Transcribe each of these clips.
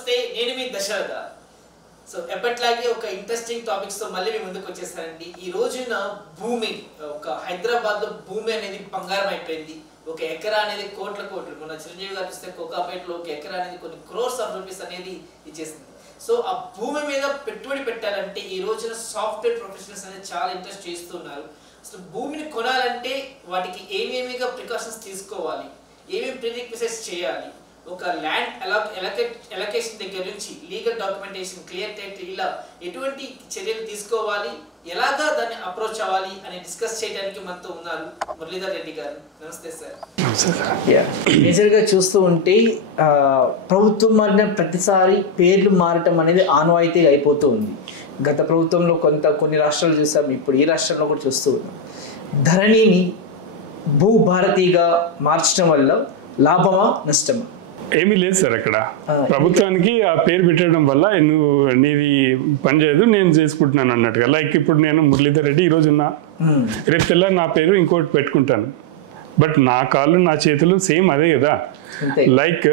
నమస్తే, నేను మీ దశరథ. సో ఎప్పట్లాగే ఒక ఇంట్రెస్టింగ్ టాపిక్స్తో మళ్ళీ మీ ముందుకు వచ్చేస్తానండి. ఈ రోజున భూమి, ఒక హైదరాబాద్లో భూమి అనేది బంగారం అయిపోయింది. ఒక ఎకరా అనేది కోట్ల కోట్లు. మన చిరంజీవి గారు చూస్తే కోకాపేటలో ఒక ఎకరా అనేది కొన్ని క్రోర్స్ ఆఫ్ రూపీస్ అనేది ఇచ్చేసింది. సో ఆ భూమి మీద పెట్టుబడి పెట్టాలంటే ఈ రోజున సాఫ్ట్వేర్ ప్రొఫెషనల్స్ అనేది చాలా ఇంట్రెస్ట్ చేస్తున్నారు. అసలు భూమిని కొనాలంటే వాటికి ఏమేమిగా ప్రికాషన్స్ తీసుకోవాలి, ఏమేమి ప్రీరిక్విజిట్స్ చేయాలి, ఒక ల్యాండ్ ఎలకేషన్ దగ్గర నుంచి లీగల్ డాక్యుమెంటేషన్, క్లియర్ టైటిల్, ఇలా ఎటువంటి చర్యలు తీసుకోవాలి, ఎలాగా దాన్ని అప్రోచ్ అవ్వాలి అని డిస్కస్ చేయడానికి మనతో ఉన్నారు మురళీధర్ రెడ్డి గారు. నమస్తే సార్. మేజర్గా చూస్తూ ఉంటే ప్రభుత్వం మారిన ప్రతిసారి పేర్లు మారటం అనేది ఆనవాయితీగా అయిపోతూ ఉంది. గత ప్రభుత్వంలో కొన్ని రాష్ట్రాలు చూసాం, ఇప్పుడు ఈ రాష్ట్రంలో కూడా చూస్తూ ఉన్నాం. ధరణిని భూభారతిగా మార్చడం వల్ల లాభమా నష్టమా? ఏమీ లేదు సార్. అక్కడ ప్రభుత్వానికి ఆ పేరు పెట్టడం వల్ల నువ్వు నీది పనిచేయదు, నేను చేసుకుంటున్నాను అన్నట్టుగా. లైక్ ఇప్పుడు నేను మురళీధర్ రెడ్డి ఈరోజు ఉన్నా, రేపు తెల్లారి నా పేరు ఇంకోటి పెట్టుకుంటాను. బట్ నా కాళ్ళు నా చేతులు సేమ్ అదే కదా. లైక్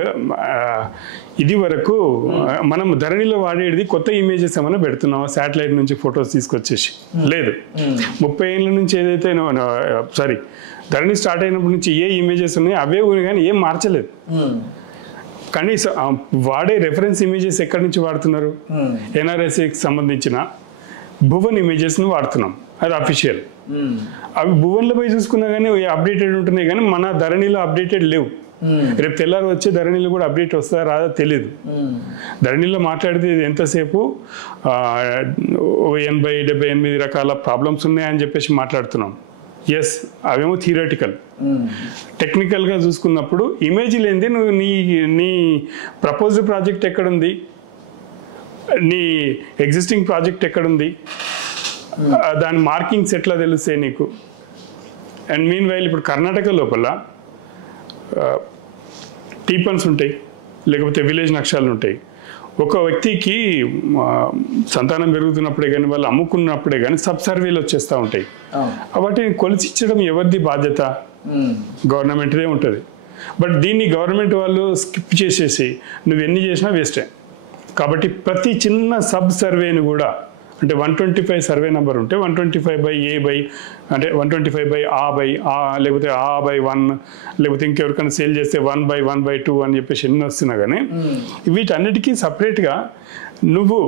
ఇది వరకు మనం ధరణిలో వాడేది కొత్త ఇమేజెస్ ఏమైనా పెడుతున్నావా? శాటిలైట్ నుంచి ఫొటోస్ తీసుకొచ్చేసి లేదు. 30 ఏళ్ళ నుంచి ఏదైతే ధరణి స్టార్ట్ అయినప్పటి నుంచి ఏ ఇమేజెస్ ఉన్నాయో అవే ఉన్నాయి, కానీ ఏం మార్చలేదు. కనీసం వాడే రెఫరెన్స్ ఇమేజెస్ ఎక్కడి నుంచి వాడుతున్నారు? ఎన్ఆర్ఎస్కి సంబంధించిన భువన్ ఇమేజెస్ను వాడుతున్నాం, అది అఫీషియల్. అవి భువన్లో పోయి చూసుకున్నా కానీ అప్డేటెడ్ ఉంటున్నాయి, కానీ మన ధరణిలో అప్డేటెడ్ లేవు. రేపు తెల్లారి వచ్చే ధరణిలో కూడా అప్డేట్ వస్తుందా రాదా తెలియదు. ధరణిలో మాట్లాడితే ఇది ఎంతసేపు 80-78 రకాల ప్రాబ్లమ్స్ ఉన్నాయని చెప్పేసి మాట్లాడుతున్నాం. ఎస్, అవేమో థియరటికల్. టెక్నికల్గా చూసుకున్నప్పుడు ఇమేజ్ లేనిది నువ్వు నీ ప్రపోజ్డ్ ప్రాజెక్ట్ ఎక్కడుంది, నీ ఎగ్జిస్టింగ్ ప్రాజెక్ట్ ఎక్కడుంది, దాని మార్కింగ్స్ ఎట్లా తెలుస్తాయి నీకు? అండ్ మీన్ వైల్ ఇప్పుడు కర్ణాటక లోపల టీపన్స్ ఉంటాయి, లేకపోతే విలేజ్ నక్షాలు ఉంటాయి. ఒక వ్యక్తికి సంతానం పెరుగుతున్నప్పుడే కానీ వాళ్ళు అమ్ముకున్నప్పుడే కానీ సబ్ సర్వేలు వచ్చేస్తూ ఉంటాయి. వాటిని కొలిసిచ్చడం ఎవరిది బాధ్యత? గవర్నమెంట్దే ఉంటుంది. బట్ దీన్ని గవర్నమెంట్ వాళ్ళు స్కిప్ చేసేసి నువ్వు ఎన్ని చేసినా వేస్టే. కాబట్టి ప్రతి చిన్న సబ్ సర్వేని కూడా, అంటే 125 సర్వే నెంబర్ ఉంటే 125/A అంటే 125/A లేకపోతే A/1, లేకపోతే ఇంకెవరికైనా సేల్ చేస్తే 1/1/2 అని చెప్పేసి ఎన్ని వస్తున్నా కానీ వీటన్నిటికీ సపరేట్గా నువ్వు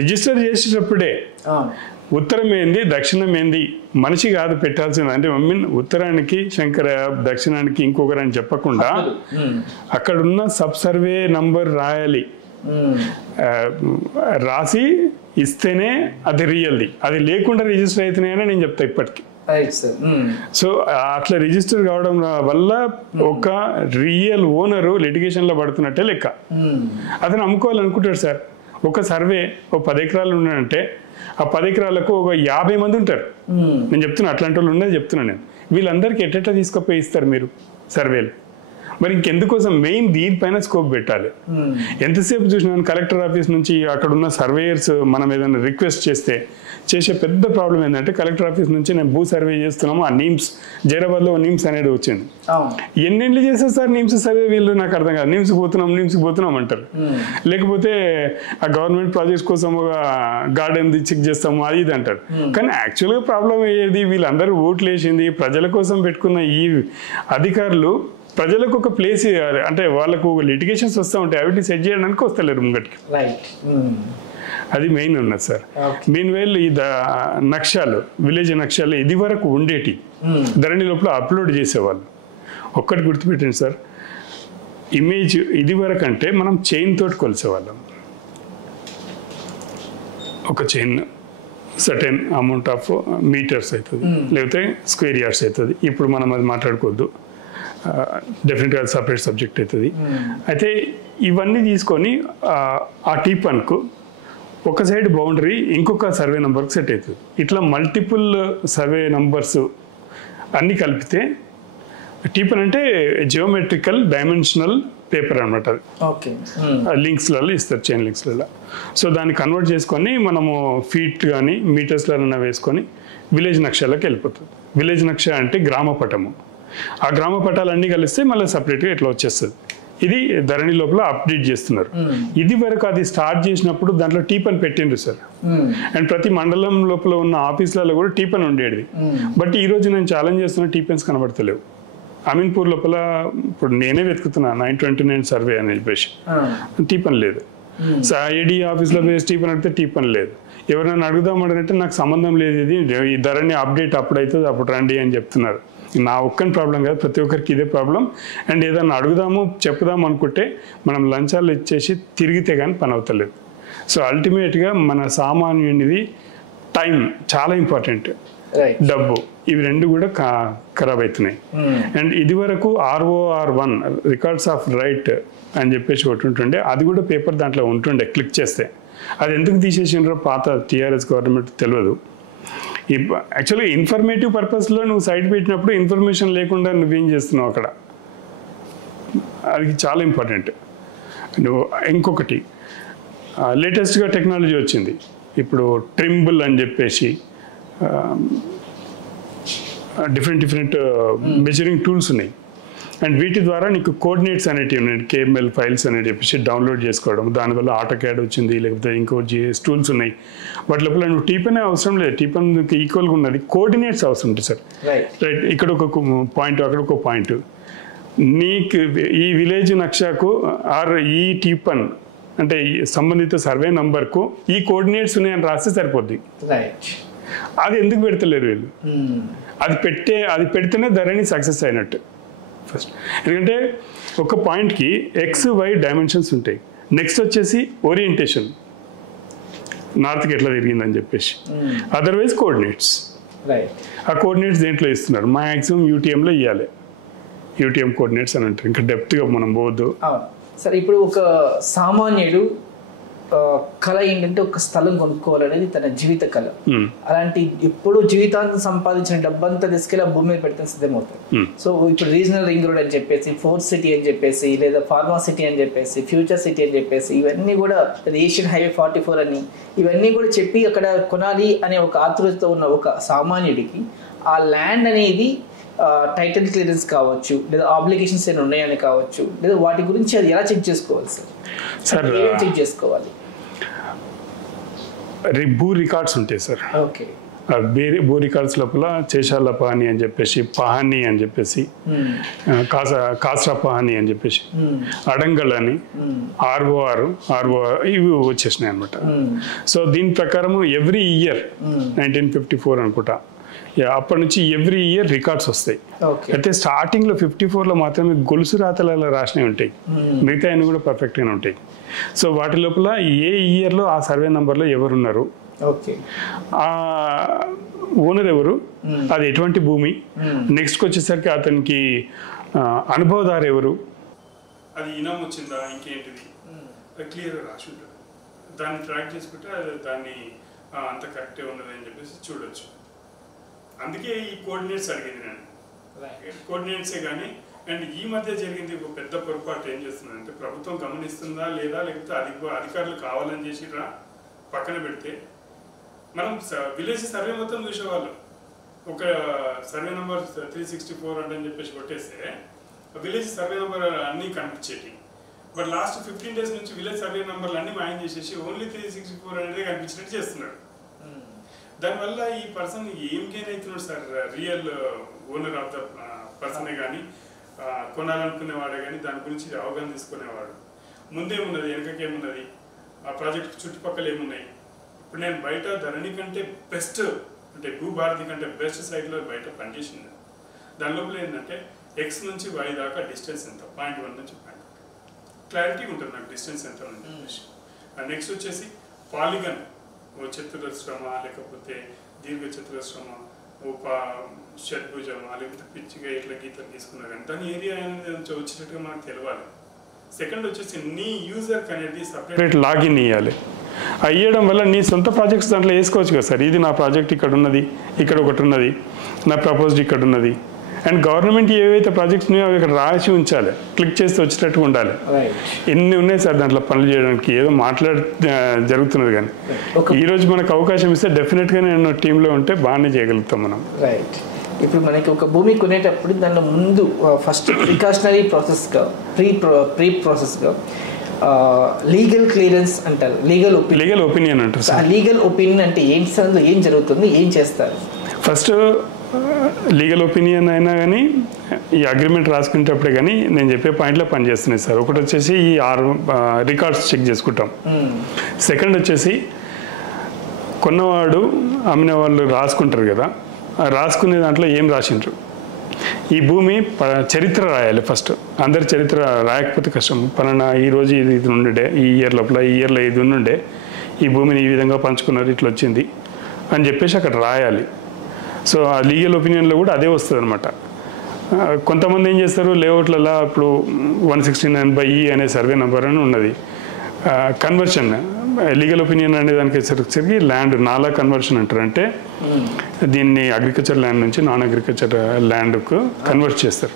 రిజిస్టర్ చేసేటప్పుడే ఉత్తరం ఏంది దక్షిణం ఏంది మనిషి కాదు పెట్టాల్సింది. అంటే ఉత్తరానికి శంకర, దక్షిణానికి ఇంకొకరని చెప్పకుండా అక్కడున్న సబ్ సర్వే నంబర్ రాయాలి. రాసి ఇస్తేనే అది రియల్ది. అది లేకుండా రిజిస్టర్ అవుతున్నాయని నేను చెప్తా ఇప్పటికీ. సో అట్లా రిజిస్టర్ కావడం వల్ల ఒక రియల్ ఓనరు లిటిగేషన్లో పడుతున్నట్టే లెక్క. అతను అమ్ముకోవాలనుకుంటాడు సార్. ఒక సర్వే 10 ఎకరాలు ఉన్నాడంటే ఆ 10 ఎకరాలకు ఒక 50 మంది ఉంటారు. నేను చెప్తున్నా, అట్లాంటి వాళ్ళు ఉన్నది చెప్తున్నా నేను. వీళ్ళందరికీ ఎట్లా తీసుకుపోయి ఇస్తారు మీరు సర్వేలు? మరి ఇంకెందుకోసం మెయిన్ దీనిపైన స్కోప్ పెట్టాలి. ఎంతసేపు చూసినా కలెక్టర్ ఆఫీస్ నుంచి అక్కడ ఉన్న సర్వేయర్స్ మనం ఏదైనా రిక్వెస్ట్ చేసే పెద్ద ప్రాబ్లం ఏంటంటే, కలెక్టర్ ఆఫీస్ నుంచి నేను భూ సర్వే చేస్తున్నాము, ఆ నీమ్స్ జైరాబాద్లో నీమ్స్ అనేది వచ్చింది. ఎన్నేళ్ళు చేస్తారు సార్ నీమ్స్ సర్వే? వీళ్ళు నాకు అర్థం కాదు. నీమ్స్కి పోతున్నాం అంటారు. లేకపోతే ఆ గవర్నమెంట్ ప్రాజెక్ట్స్ కోసం ఒక గార్డెన్ చెక్ చేస్తాము అది ఇది అంటారు. కానీ యాక్చువల్గా ప్రాబ్లం ఏది? వీళ్ళందరూ ఓట్లు వేసింది ప్రజల కోసం పెట్టుకున్న ఈ అధికారులు ప్రజలకు ఒక ప్లేస్, అంటే వాళ్ళకు లిటిగేషన్స్ వస్తూ ఉంటాయి, అవిటిని సెట్ చేయడానికి వస్తలేరు ముంగటికి. అది మెయిన్ ఉన్నది సార్. మీన్ వైల్ ఈ నక్షాలు, విలేజ్ నక్షాలు ఇది వరకు ఉండేటి ధరణి లోపల అప్లోడ్ చేసేవాళ్ళు. ఒక్కటి గుర్తుపెట్టండి సార్, ఇమేజ్ ఇది వరకు అంటే మనం చైన్ తోటి కొలిసేవాళ్ళం. ఒక chain certain amount of meters అవుతుంది, లేకపోతే స్క్వేర్ యార్డ్స్ అవుతుంది. ఇప్పుడు మనం అది మాట్లాడుకోవద్దు, డెఫినెట్గా సపరేట్ సబ్జెక్ట్ అవుతుంది. అయితే ఇవన్నీ తీసుకొని ఆ టీపన్కు ఒక సైడ్ బౌండరీ ఇంకొక సర్వే నెంబర్కి సెట్ అవుతుంది. ఇట్లా మల్టిపుల్ సర్వే నంబర్స్ అన్నీ కలిపితే టీపన్ అంటే జియోమెట్రికల్ డైమెన్షనల్ పేపర్ అనమాట. అది లింక్స్లలో ఇస్తారు, చైన్ లింక్స్లలో. సో దాన్ని కన్వర్ట్ చేసుకొని మనము ఫీట్ కానీ మీటర్స్లలో వేసుకొని విలేజ్ నక్షాలకు వెళ్ళిపోతుంది. విలేజ్ నక్ష అంటే గ్రామ పటము. ఆ గ్రామ పటాలన్నీ కలిస్తే మళ్ళీ సపరేట్గా ఇట్లా వచ్చేస్తుంది. ఇది ధరణి లోపల అప్డేట్ చేస్తున్నారు. ఇది వరకు అది స్టార్ట్ చేసినప్పుడు దాంట్లో టీపన్ పెట్టిండ్రు సార్. అండ్ ప్రతి మండలం లోపల ఉన్న ఆఫీసులలో కూడా టీపన్ ఉండేది. బట్ ఈ రోజు నేను ఛాలెంజ్ చేస్తున్న టీపన్స్ కనబడతలేవు. అమీన్పూర్ లోపల ఇప్పుడు నేనే వెతుకుతున్నా 929 సర్వే అని చెప్పేసి టీపన్ లేదు. ఏడీ ఆఫీస్లో పోయి టీపన్ అడిగితే టీపన్ లేదు. ఎవరైనా అడుగుదామంటే నాకు సంబంధం లేదు, ఇది ఈ ధరణి అప్డేట్ అప్పుడైతుంది అప్పుడు రండి అని చెప్తున్నారు. నా ఒక్కని ప్రాబ్లం కాదు, ప్రతి ఒక్కరికి ఇదే ప్రాబ్లం. అండ్ ఏదన్నా అడుగుదాము చెప్పుదాం అనుకుంటే మనం లంచాలు ఇచ్చేసి తిరిగితే కానీ పని అవుతలేదు. సో అల్టిమేట్గా మన సామాన్యునిది టైం చాలా ఇంపార్టెంట్, డబ్బు, ఇవి రెండు కూడా ఖరాబ్ అవుతున్నాయి. అండ్ ఇది వరకు ROR1 రికార్డ్స్ ఆఫ్ రైట్ అని చెప్పేసి ఒకటి ఉంటుండే, అది కూడా పేపర్ దాంట్లో ఉంటుండే క్లిక్ చేస్తే. అది ఎందుకు తీసేసిండ్రో పాత టీఆర్ఎస్ గవర్నమెంట్ తెలియదు. యాక్చువల్గా ఇన్ఫర్మేటివ్ పర్పస్లో నువ్వు సైట్ పెట్టినప్పుడు ఇన్ఫర్మేషన్ లేకుండా నువ్వేం చేస్తున్నావు అక్కడ, అది చాలా ఇంపార్టెంట్. నువ్వు ఇంకొకటి లేటెస్ట్గా టెక్నాలజీ వచ్చింది ఇప్పుడు, ట్రింబుల్ అని చెప్పేసి డిఫరెంట్ మెజరింగ్ టూల్స్ ఉన్నాయి. అండ్ వీటి ద్వారా నీకు కోఆర్డినేట్స్ అనేటివి ఉన్నాయి, KML ఫైల్స్ అనేది చెప్పేసి డౌన్లోడ్ చేసుకోవడం. దానివల్ల AutoCAD వచ్చింది, లేకపోతే ఇంకో GIS టూల్స్ ఉన్నాయి. వాటి లోపల నువ్వు టీపన్ అవసరం లేదు, టీపన్కి ఈక్వల్గా ఉన్నది కోఆర్డినేట్స్ అవసరం ఉంటుంది సార్. రైట్, ఇక్కడ ఒక పాయింట్, అక్కడ ఒక పాయింట్. నీకు ఈ విలేజ్ నక్షాకు ఆర్ ఈ టీపన్ అంటే సంబంధిత సర్వే నంబర్కు ఈ కోఆర్డినేట్స్ ఉన్నాయని రాస్తే సరిపోద్ది. అది ఎందుకు పెడతలేరు వీళ్ళు? అది పెడితేనే ధరణి సక్సెస్ అయినట్టు ఫస్ట్. ఎందుకంటే ఒక పాయింట్కి XY డైమెన్షన్స్ ఉంటాయి. నెక్స్ట్ వచ్చేసి ఓరియంటేషన్, నార్త్కి ఎట్లా తిరిగిందని చెప్పేసి. అదర్వైజ్ కోఆర్డినేట్స్, ఆ కోఆర్డినేట్స్ దేంట్లో ఇస్తున్నారు? మ్యాక్సిమం UTMలో ఇవ్వాలి, UTM కోఆర్డినేట్స్ అని అంటారు. ఇంకా డెప్త్గా మనం పోవద్దు. సరే, ఇప్పుడు ఒక సామాన్యుడు కళ ఏంటంటే ఒక స్థలం కొనుక్కోవాలనేది తన జీవిత కళ. అలాంటి ఎప్పుడు జీవితాంతం సంపాదించిన డబ్బంతా తీసుకెళ్ళి ఆ భూమి మీద పెడితే సిద్ధమవుతాయి. సో ఇప్పుడు రీజనల్ రింగ్ రోడ్ అని చెప్పేసి, ఫోర్త్ సిటీ అని చెప్పేసి, లేదా ఫార్మా సిటీ అని చెప్పేసి, ఫ్యూచర్ సిటీ అని చెప్పేసి, ఇవన్నీ కూడా ఏషియన్ హైవే 44 అని ఇవన్నీ కూడా చెప్పి అక్కడ కొనాలి అనే ఒక ఆతృతతో ఉన్న ఒక సామాన్యుడికి ఆ ల్యాండ్ అనేది టైటిల్ క్లియరెన్స్ కావచ్చు, లేదా ఆబ్లిగేషన్స్ ఏమైనా ఉన్నాయని కావచ్చు, లేదా వాటి గురించి అది ఎలా చెక్ చేసుకోవాలి సార్? చెక్ చేసుకోవాలి. భూ రికార్డ్స్ ఉంటాయి సార్. ఓకే, భూ రికార్డ్స్ లోపల చేశాల పహాని అని చెప్పేసి, పహాని అని చెప్పేసి, కాసా పహాని అని చెప్పేసి, అడంగల్ అని, ROR ఇవి వచ్చేసినాయి అనమాట. సో దీని ప్రకారం ఎవ్రీ ఇయర్ 1954 అనుకుంటా, అప్పటి నుంచి ఎవ్రీ ఇయర్ రికార్డ్స్ వస్తాయి. అయితే స్టార్టింగ్లో 54లో మాత్రమే గొలుసు రాతలలో రాసినవి ఉంటాయి, మిగతా అన్ని కూడా పర్ఫెక్ట్గానే ఉంటాయి. సో వాటి లోపల ఏ ఇయర్లో ఆ సర్వే నెంబర్లో ఎవరున్నారు, ఆ ఓనర్ ఎవరు, అది ఎటువంటి భూమి, నెక్స్ట్కి వచ్చేసరికి అతనికి అనుభవదారు ఎవరు, అది ఇనాం వచ్చిందా ఇంకేంటిది, క్లియర్గా రాసి ఉంటుంది. దాన్ని ట్రాక్ చేసుకుంటే దాన్ని అంత కరెక్టే ఉన్నది అని చెప్పేసి చూడొచ్చు. అందుకే ఈ కోఆర్డినేట్స్ అడిగింది నేను, కోఆర్డినేట్సే కానీ. అండ్ ఈ మధ్య జరిగింది ఒక పెద్ద పొరపాటు. ఏం చేస్తుందంటే ప్రభుత్వం గమనిస్తుందా లేదా, లేకపోతే అధికారులు కావాలని చేసిరా పక్కన పెడితే, మనం విలేజ్ సర్వే మొత్తం చూసేవాళ్ళం. ఒక సర్వే నెంబర్ 364 అని చెప్పేసి కొట్టేస్తే విలేజ్ సర్వే నెంబర్ అన్నీ కనిపించేటి. బట్ లాస్ట్ 15 days నుంచి విలేజ్ సర్వే నెంబర్లు అన్నీ మాయం చేసేసి ఓన్లీ 364 అనేది కనిపించినట్టు చేస్తున్నాడు. దానివల్ల ఈ పర్సన్ ఏం గెయిన్ అవుతున్నాడు sir? Real owner of the పర్సనే కానీ, కొనాలనుకునేవాడే కానీ దాని గురించి అవగాహన తీసుకునేవాడు. ముందేమున్నది, వెనకకేమున్నది, ఆ ప్రాజెక్ట్ చుట్టుపక్కల ఏమున్నాయి. ఇప్పుడు నేను బయట ధరణి కంటే బెస్ట్, అంటే భూభారతి కంటే బెస్ట్ సైట్లో బయట పనిచేసింది. దాని లోపల ఏంటంటే X నుంచి Y దాకా డిస్టెన్స్ ఎంత, 0.1 నుంచి 0.1 క్లారిటీ ఉంటుంది నాకు డిస్టెన్స్ ఎంత అని చెప్పేసి. నెక్స్ట్ వచ్చేసి పాలిగన్, ఓ చతురస్రమ లేకపోతే దీర్ఘ చతురస్రమ, షడ్భుజమా, లేకపోతే పిచ్చిగా ఇట్లా గీతలు తీసుకున్నా కానీ దాని ఏరియా అనేది వచ్చేటట్టుగా మనకు తెలియాలి. సెకండ్ వచ్చేసి నీ యూజర్కి అనేది సపరేట్ లాగిన్ ఇవ్వాలి. అయ్యడం వల్ల నీ సొంత ప్రాజెక్ట్స్ దాంట్లో వేసుకోవచ్చు కదా సార్. ఇది నా ప్రాజెక్ట్ ఇక్కడ ఉన్నది, ఇక్కడ ఒకటి ఉన్నది, నా ప్రపోజ్డ్ ఇక్కడ ఉన్నది. అండ్ గవర్నమెంట్ ఏవైతే ప్రాజెక్ట్స్ ఉన్నాయో అవి ఇక్కడ రాసి ఉంచాలి, క్లిక్ చేస్తే వచ్చేటట్టుగా ఉండాలి. ఎన్ని ఉన్నాయి సార్ దాంట్లో పనులు చేయడానికి, ఏదో జరుగుతున్నది. కానీ ఈరోజు మనకు అవకాశం ఇస్తే డెఫినెట్గా నేను టీంలో ఉంటే బాగానే చేయగలుగుతాం మనం. ఇప్పుడు మనకి ఒక భూమి కొనేటప్పుడు దాని ముందు ఫస్ట్ ప్రికాషనరీ ప్రాసెస్గా ప్రీ ప్రాసెస్గా లీగల్ క్లియరెన్స్ అంటారు, లీగల్ ఒపీనియన్ అంటారు. ఆ లీగల్ ఒపీనియన్ అంటే ఏంటి సార్, అందులో ఏం జరుగుతుంది, ఏం చేస్తారు? ఫస్ట్ లీగల్ ఒపీనియన్ అయినా కానీ ఈ అగ్రిమెంట్ రాసుకునేటప్పుడే కానీ నేను చెప్పే పాయింట్లో పనిచేస్తున్నాయి సార్. ఒకటి వచ్చేసి ఈ రికార్డ్స్ చెక్ చేసుకుంటాం. సెకండ్ వచ్చేసి కొన్నవాడు అమ్మిన వాళ్ళు రాసుకుంటారు కదా, రాసుకునే దాంట్లో ఏం రాసిండ్రు, ఈ భూమి చరిత్ర రాయాలి ఫస్ట్. అందరి చరిత్ర రాయకపోతే కష్టం. పలానా ఈరోజు ఇది ఉండే, ఈ ఇయర్ లోపల ఈ ఇయర్లో ఇది ఉండే, ఈ భూమిని ఈ విధంగా పంచుకున్నారు, ఇట్లా వచ్చింది అని చెప్పేసి అక్కడ రాయాలి. సో ఆ లీగల్ ఒపీనియన్లో కూడా అదే వస్తుంది అనమాట. కొంతమంది ఏం చేస్తారు, లేఅవుట్లలో ఇప్పుడు 169/E అనే సర్వే నెంబర్ అని ఉన్నది. కన్వర్షన్ లీగల్ ఒపీనియన్ అనే దానికి వచ్చేసరికి ల్యాండ్ నాలా కన్వర్షన్ అంటారు. అంటే దీన్ని అగ్రికల్చర్ ల్యాండ్ నుంచి నాన్ అగ్రికల్చర్ ల్యాండ్కు కన్వర్ట్ చేస్తారు.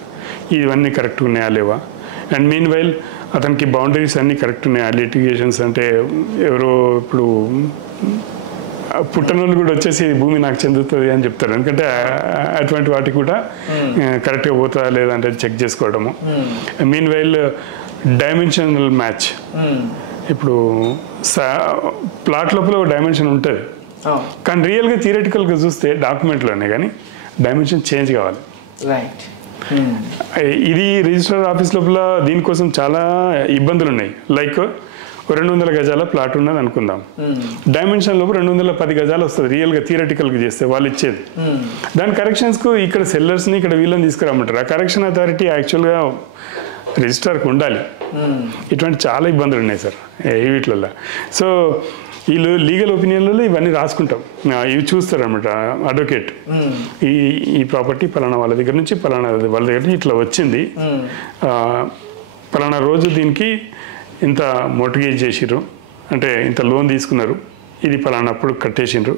ఇవన్నీ కరెక్ట్ ఉన్నాయా లేవా, అండ్ మీన్ వైల్ అతనికి బౌండరీస్ అన్నీ కరెక్ట్ ఉన్నాయా, లిటిగేషన్స్ అంటే ఎవరో ఇప్పుడు పుట్టనోళ్ళు కూడా వచ్చేసి భూమి నాకు చెందుతుంది అని చెప్తారు. ఎందుకంటే అటువంటి వాటికి కూడా కరెక్ట్గా పోతుందా లేదా అంటే చెక్ చేసుకోవడము. మీన్ వైల్ డైమెన్షనల్ మ్యాచ్, ఇప్పుడు ప్లాట్ లోపల డైమెన్షన్ ఉంటుంది కానీ రియల్గా థియరిటికల్గా చూస్తే డాక్యుమెంట్లోనే కానీ డైమెన్షన్ చేంజ్ కావాలి. ఇది రిజిస్టర్ ఆఫీస్ లోపల దీనికోసం చాలా ఇబ్బందులు ఉన్నాయి. లైక్ 200 గజాల ప్లాట్ ఉన్నది అనుకుందాం, డైమెన్షన్ లోపు 210 గజాలు వస్తుంది రియల్గా థియరిటికల్గా చేస్తే వాళ్ళు ఇచ్చేది. దాని కరెక్షన్స్కు ఇక్కడ సెల్లర్స్ని ఇక్కడ వీళ్ళని తీసుకురామంటారు. ఆ కరెక్షన్ అథారిటీ యాక్చువల్గా రిజిస్టర్కి ఉండాలి. ఇటువంటి చాలా ఇబ్బందులు ఉన్నాయి సార్ వీటిలలో. సో వీళ్ళు లీగల్ ఒపీనియన్లలో ఇవన్నీ రాసుకుంటాం, ఇవి చూస్తారు అనమాట అడ్వకేట్. ఈ ప్రాపర్టీ పలానా వాళ్ళ దగ్గర నుంచి పలానా వాళ్ళ దగ్గర నుంచి ఇట్లా వచ్చింది, పలానా రోజు దీనికి ఇంత మోర్ట్గేజ్ చేసిర్రు, అంటే ఇంత లోన్ తీసుకున్నారు, ఇది పలానప్పుడు కట్టేసిండ్రు,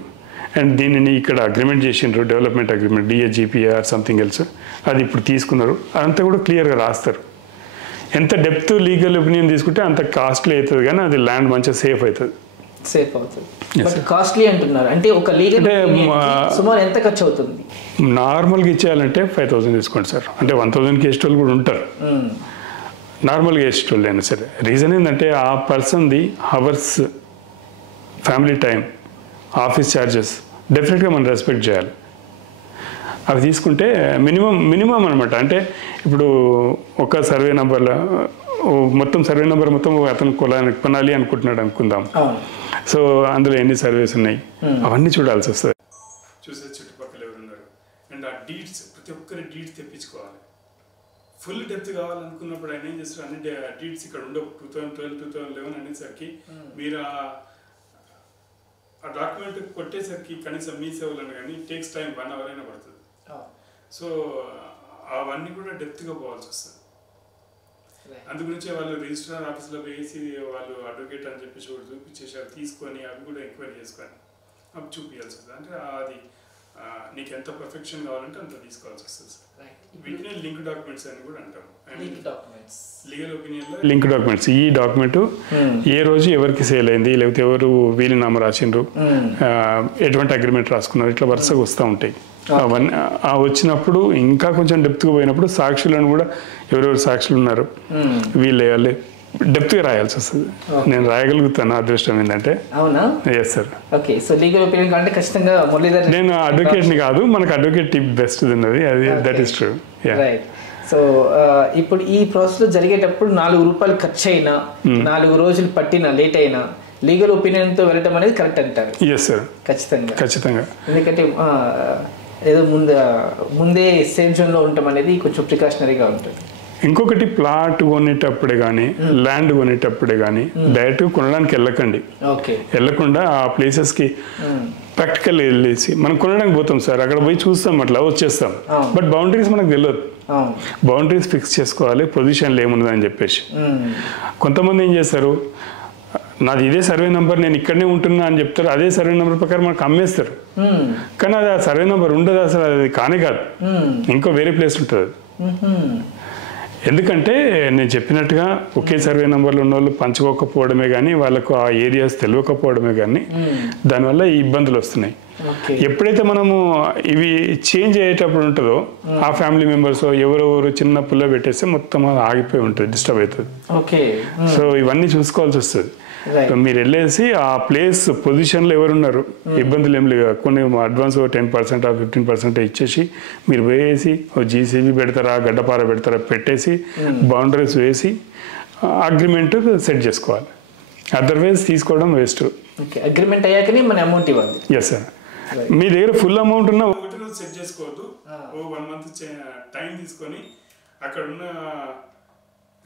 అండ్ దీనిని ఇక్కడ అగ్రిమెంట్ చేసిండ్రు, development agreement DHGPA something else, అది ఇప్పుడు తీసుకున్నారు. అదంతా కూడా క్లియర్గా రాస్తారు. ఎంత డెప్త్ లీగల్ ఒపీనియన్ తీసుకుంటే అంత కాస్ట్లీ అవుతుంది, కానీ అది ల్యాండ్ మంచిగా సేఫ్ అవుతుంది. కాస్ట్లీ అంటున్నారు అంటే ఒక లీగల్ సుమారు ఎంత ఖర్చు అవుతుంది? నార్మల్గా ఇచ్చేయాలంటే 5,000 తీసుకోండి సార్. అంటే 1,000కి వేసేటోళ్ళు కూడా ఉంటారు, నార్మల్గా వేసేటోళ్ళు అయినా సరే. రీజన్ ఏంటంటే ఆ పర్సన్ది hours, family time, office charges డెఫినెట్గా మనం రెస్పెక్ట్ చేయాలి. అవి తీసుకుంటే మినిమం అనమాట. అంటే ఇప్పుడు ఒక సర్వే నెంబర్లో మొత్తం సర్వే నెంబర్ మొత్తం అతను కొనాలి అనుకుంటున్నాడు అనుకుందాం. సో అందులో ఎన్ని సర్వేస్ ఉన్నాయి అవన్నీ చూడాల్సి వస్తుంది. చూసే చుట్టుపక్కల ఎవరున్నారు అండ్ ఆ డీడ్స్, ప్రతి ఒక్కరి డీడ్స్ తెప్పించుకోవాలి. ఫుల్ డెప్త్ కావాలనుకున్నప్పుడు ఆయన ఏం చేస్తారు, అన్ని డీడ్స్ ఇక్కడ ఉండవు. 2012, 2011 అనేసరికి మీరు ఆ డాక్యుమెంట్ కొట్టేసరికి కనీసం మీ సేవలను కానీ టేక్స్ టైం 1 hour అయినా పడుతుంది. సో అవన్నీ కూడా డెప్త్గా పోవాల్సి వస్తుంది. అందుగురించే వాళ్ళు రిజిస్ట్రార్ ఆఫీస్లో వేసి వాళ్ళు అడ్వకేట్ అని చెప్పేసి కూడా చూపించేసారు, తీసుకొని అవి కూడా ఎంక్వైరీ చేసుకొని అవి చూపించాల్సి వస్తుంది. అంటే అది నీకు ఎంత పర్ఫెక్షన్ కావాలంటే అంత తీసుకోవాల్సి వస్తుంది సార్. వీటిని లింక్ డాక్యుమెంట్స్ అని కూడా అంటాం. లీగల్ ఒపీనియన్లో లింక్ డాక్యుమెంట్స్, ఈ డాక్యుమెంట్ ఏ రోజు ఎవరికి సేల్ అయింది, లేకపోతే ఎవరు వీలునామా రాసిండ్రు, ఎటువంటి అగ్రిమెంట్ రాసుకున్నారు, ఇట్లా వరుసగా వస్తూ ఉంటాయి. అవన్నీ వచ్చినప్పుడు ఇంకా కొంచెం డెప్త్గా పోయినప్పుడు సాక్షులను కూడా ఎవరెవరు సాక్షులు ఉన్నారు వీళ్ళు డెప్త్గా రాయాల్సి వస్తుంది. నేను రాయగలుగుతాను, అదృష్టం ఏంటంటే. అవునా? Yes sir. Okay, so legal opinion అంటే ఖచ్చితంగా మురళీధర్, నేను అడ్వకేట్ని కాదు, మనకు అడ్వకేట్ టిప్ బెస్ట్ ఉన్నది, అది that is true. Right. So ఇప్పుడు ఈ ప్రాసెస్ జరిగేటప్పుడు 4 రూపాయలు ఖర్చు అయినా, 4 రోజులు పట్టినా, లేట్ అయినా లీగల్ ఒపీనియన్తో వెళ్ళటం అనేది కరెక్ట్ అంటారు? ఎస్ సార్, ఖచ్చితంగా. ఎందుకంటే ఏదో ముందే సేఫ్ జోన్లో ఉండటం అనేది కొంచెం ప్రికాషనరీగా ఉంటుంది. ఇంకొకటి, ప్లాట్ కొనేటప్పుడే కానీ ల్యాండ్ కొనేటప్పుడే కానీ డైరెక్ట్గా కొనడానికి వెళ్ళకుండా ఆ ప్లేసెస్కి ప్రాక్టికల్ వెళ్ళేసి మనం కొనడానికి పోతాం సార్. అక్కడ పోయి చూస్తాం, అట్లా వచ్చేస్తాం. బట్ బౌండరీస్ మనకు తెలియదు. బౌండరీస్ ఫిక్స్ చేసుకోవాలి, పొజిషన్లు ఏమున్నదని చెప్పేసి. కొంతమంది ఏం చేస్తారు, నాది ఇదే సర్వే నెంబర్, నేను ఇక్కడనే ఉంటున్నా అని చెప్తారు. అదే సర్వే నెంబర్ ప్రకారం మనకు అమ్మేస్తారు. కానీ అది ఆ సర్వే నెంబర్ ఉండదు, అసలు అది కానే కాదు, ఇంకో వేరే ప్లేస్ ఉంటుంది. ఎందుకంటే నేను చెప్పినట్టుగా ఒకే సర్వే నెంబర్లు ఉన్న వాళ్ళు పంచుకోకపోవడమే కానీ, వాళ్ళకు ఆ ఏరియాస్ తెలియకపోవడమే కానీ దానివల్ల ఈ ఇబ్బందులు వస్తున్నాయి. ఎప్పుడైతే మనము ఇవి చేంజ్ అయ్యేటప్పుడు ఉంటుందో ఆ ఫ్యామిలీ మెంబర్స్ ఎవరెవరు చిన్న పుల్ల పెట్టేస్తే మొత్తం అది ఆగిపోయి ఉంటుంది, డిస్టర్బ్ అవుతుంది. సో ఇవన్నీ చూసుకోవాల్సి వస్తుంది. మీరు వెళ్ళేసి ఆ ప్లేస్ పొజిషన్లో ఎవరున్నారు, ఇబ్బందులు ఏం లేవు, కొన్ని అడ్వాన్స్ 10% 15% ఇచ్చేసి మీరు వేసి జీసీబీ పెడతారా గడ్డపార పెడతారా పెట్టేసి బౌండరీస్ వేసి అగ్రిమెంట్ సెట్ చేసుకోవాలి. అదర్వైజ్ తీసుకోవడం వేస్ట్. అగ్రిమెంట్ అయ్యాకనే మన అమౌంట్ ఇవ్వాలి. Yes sir. మీ దగ్గర ఫుల్ అమౌంట్ ఉన్న ఒకటి రోజు సెట్ చేసుకోవద్దు, 1 month టైం తీసుకొని అక్కడ ఉన్న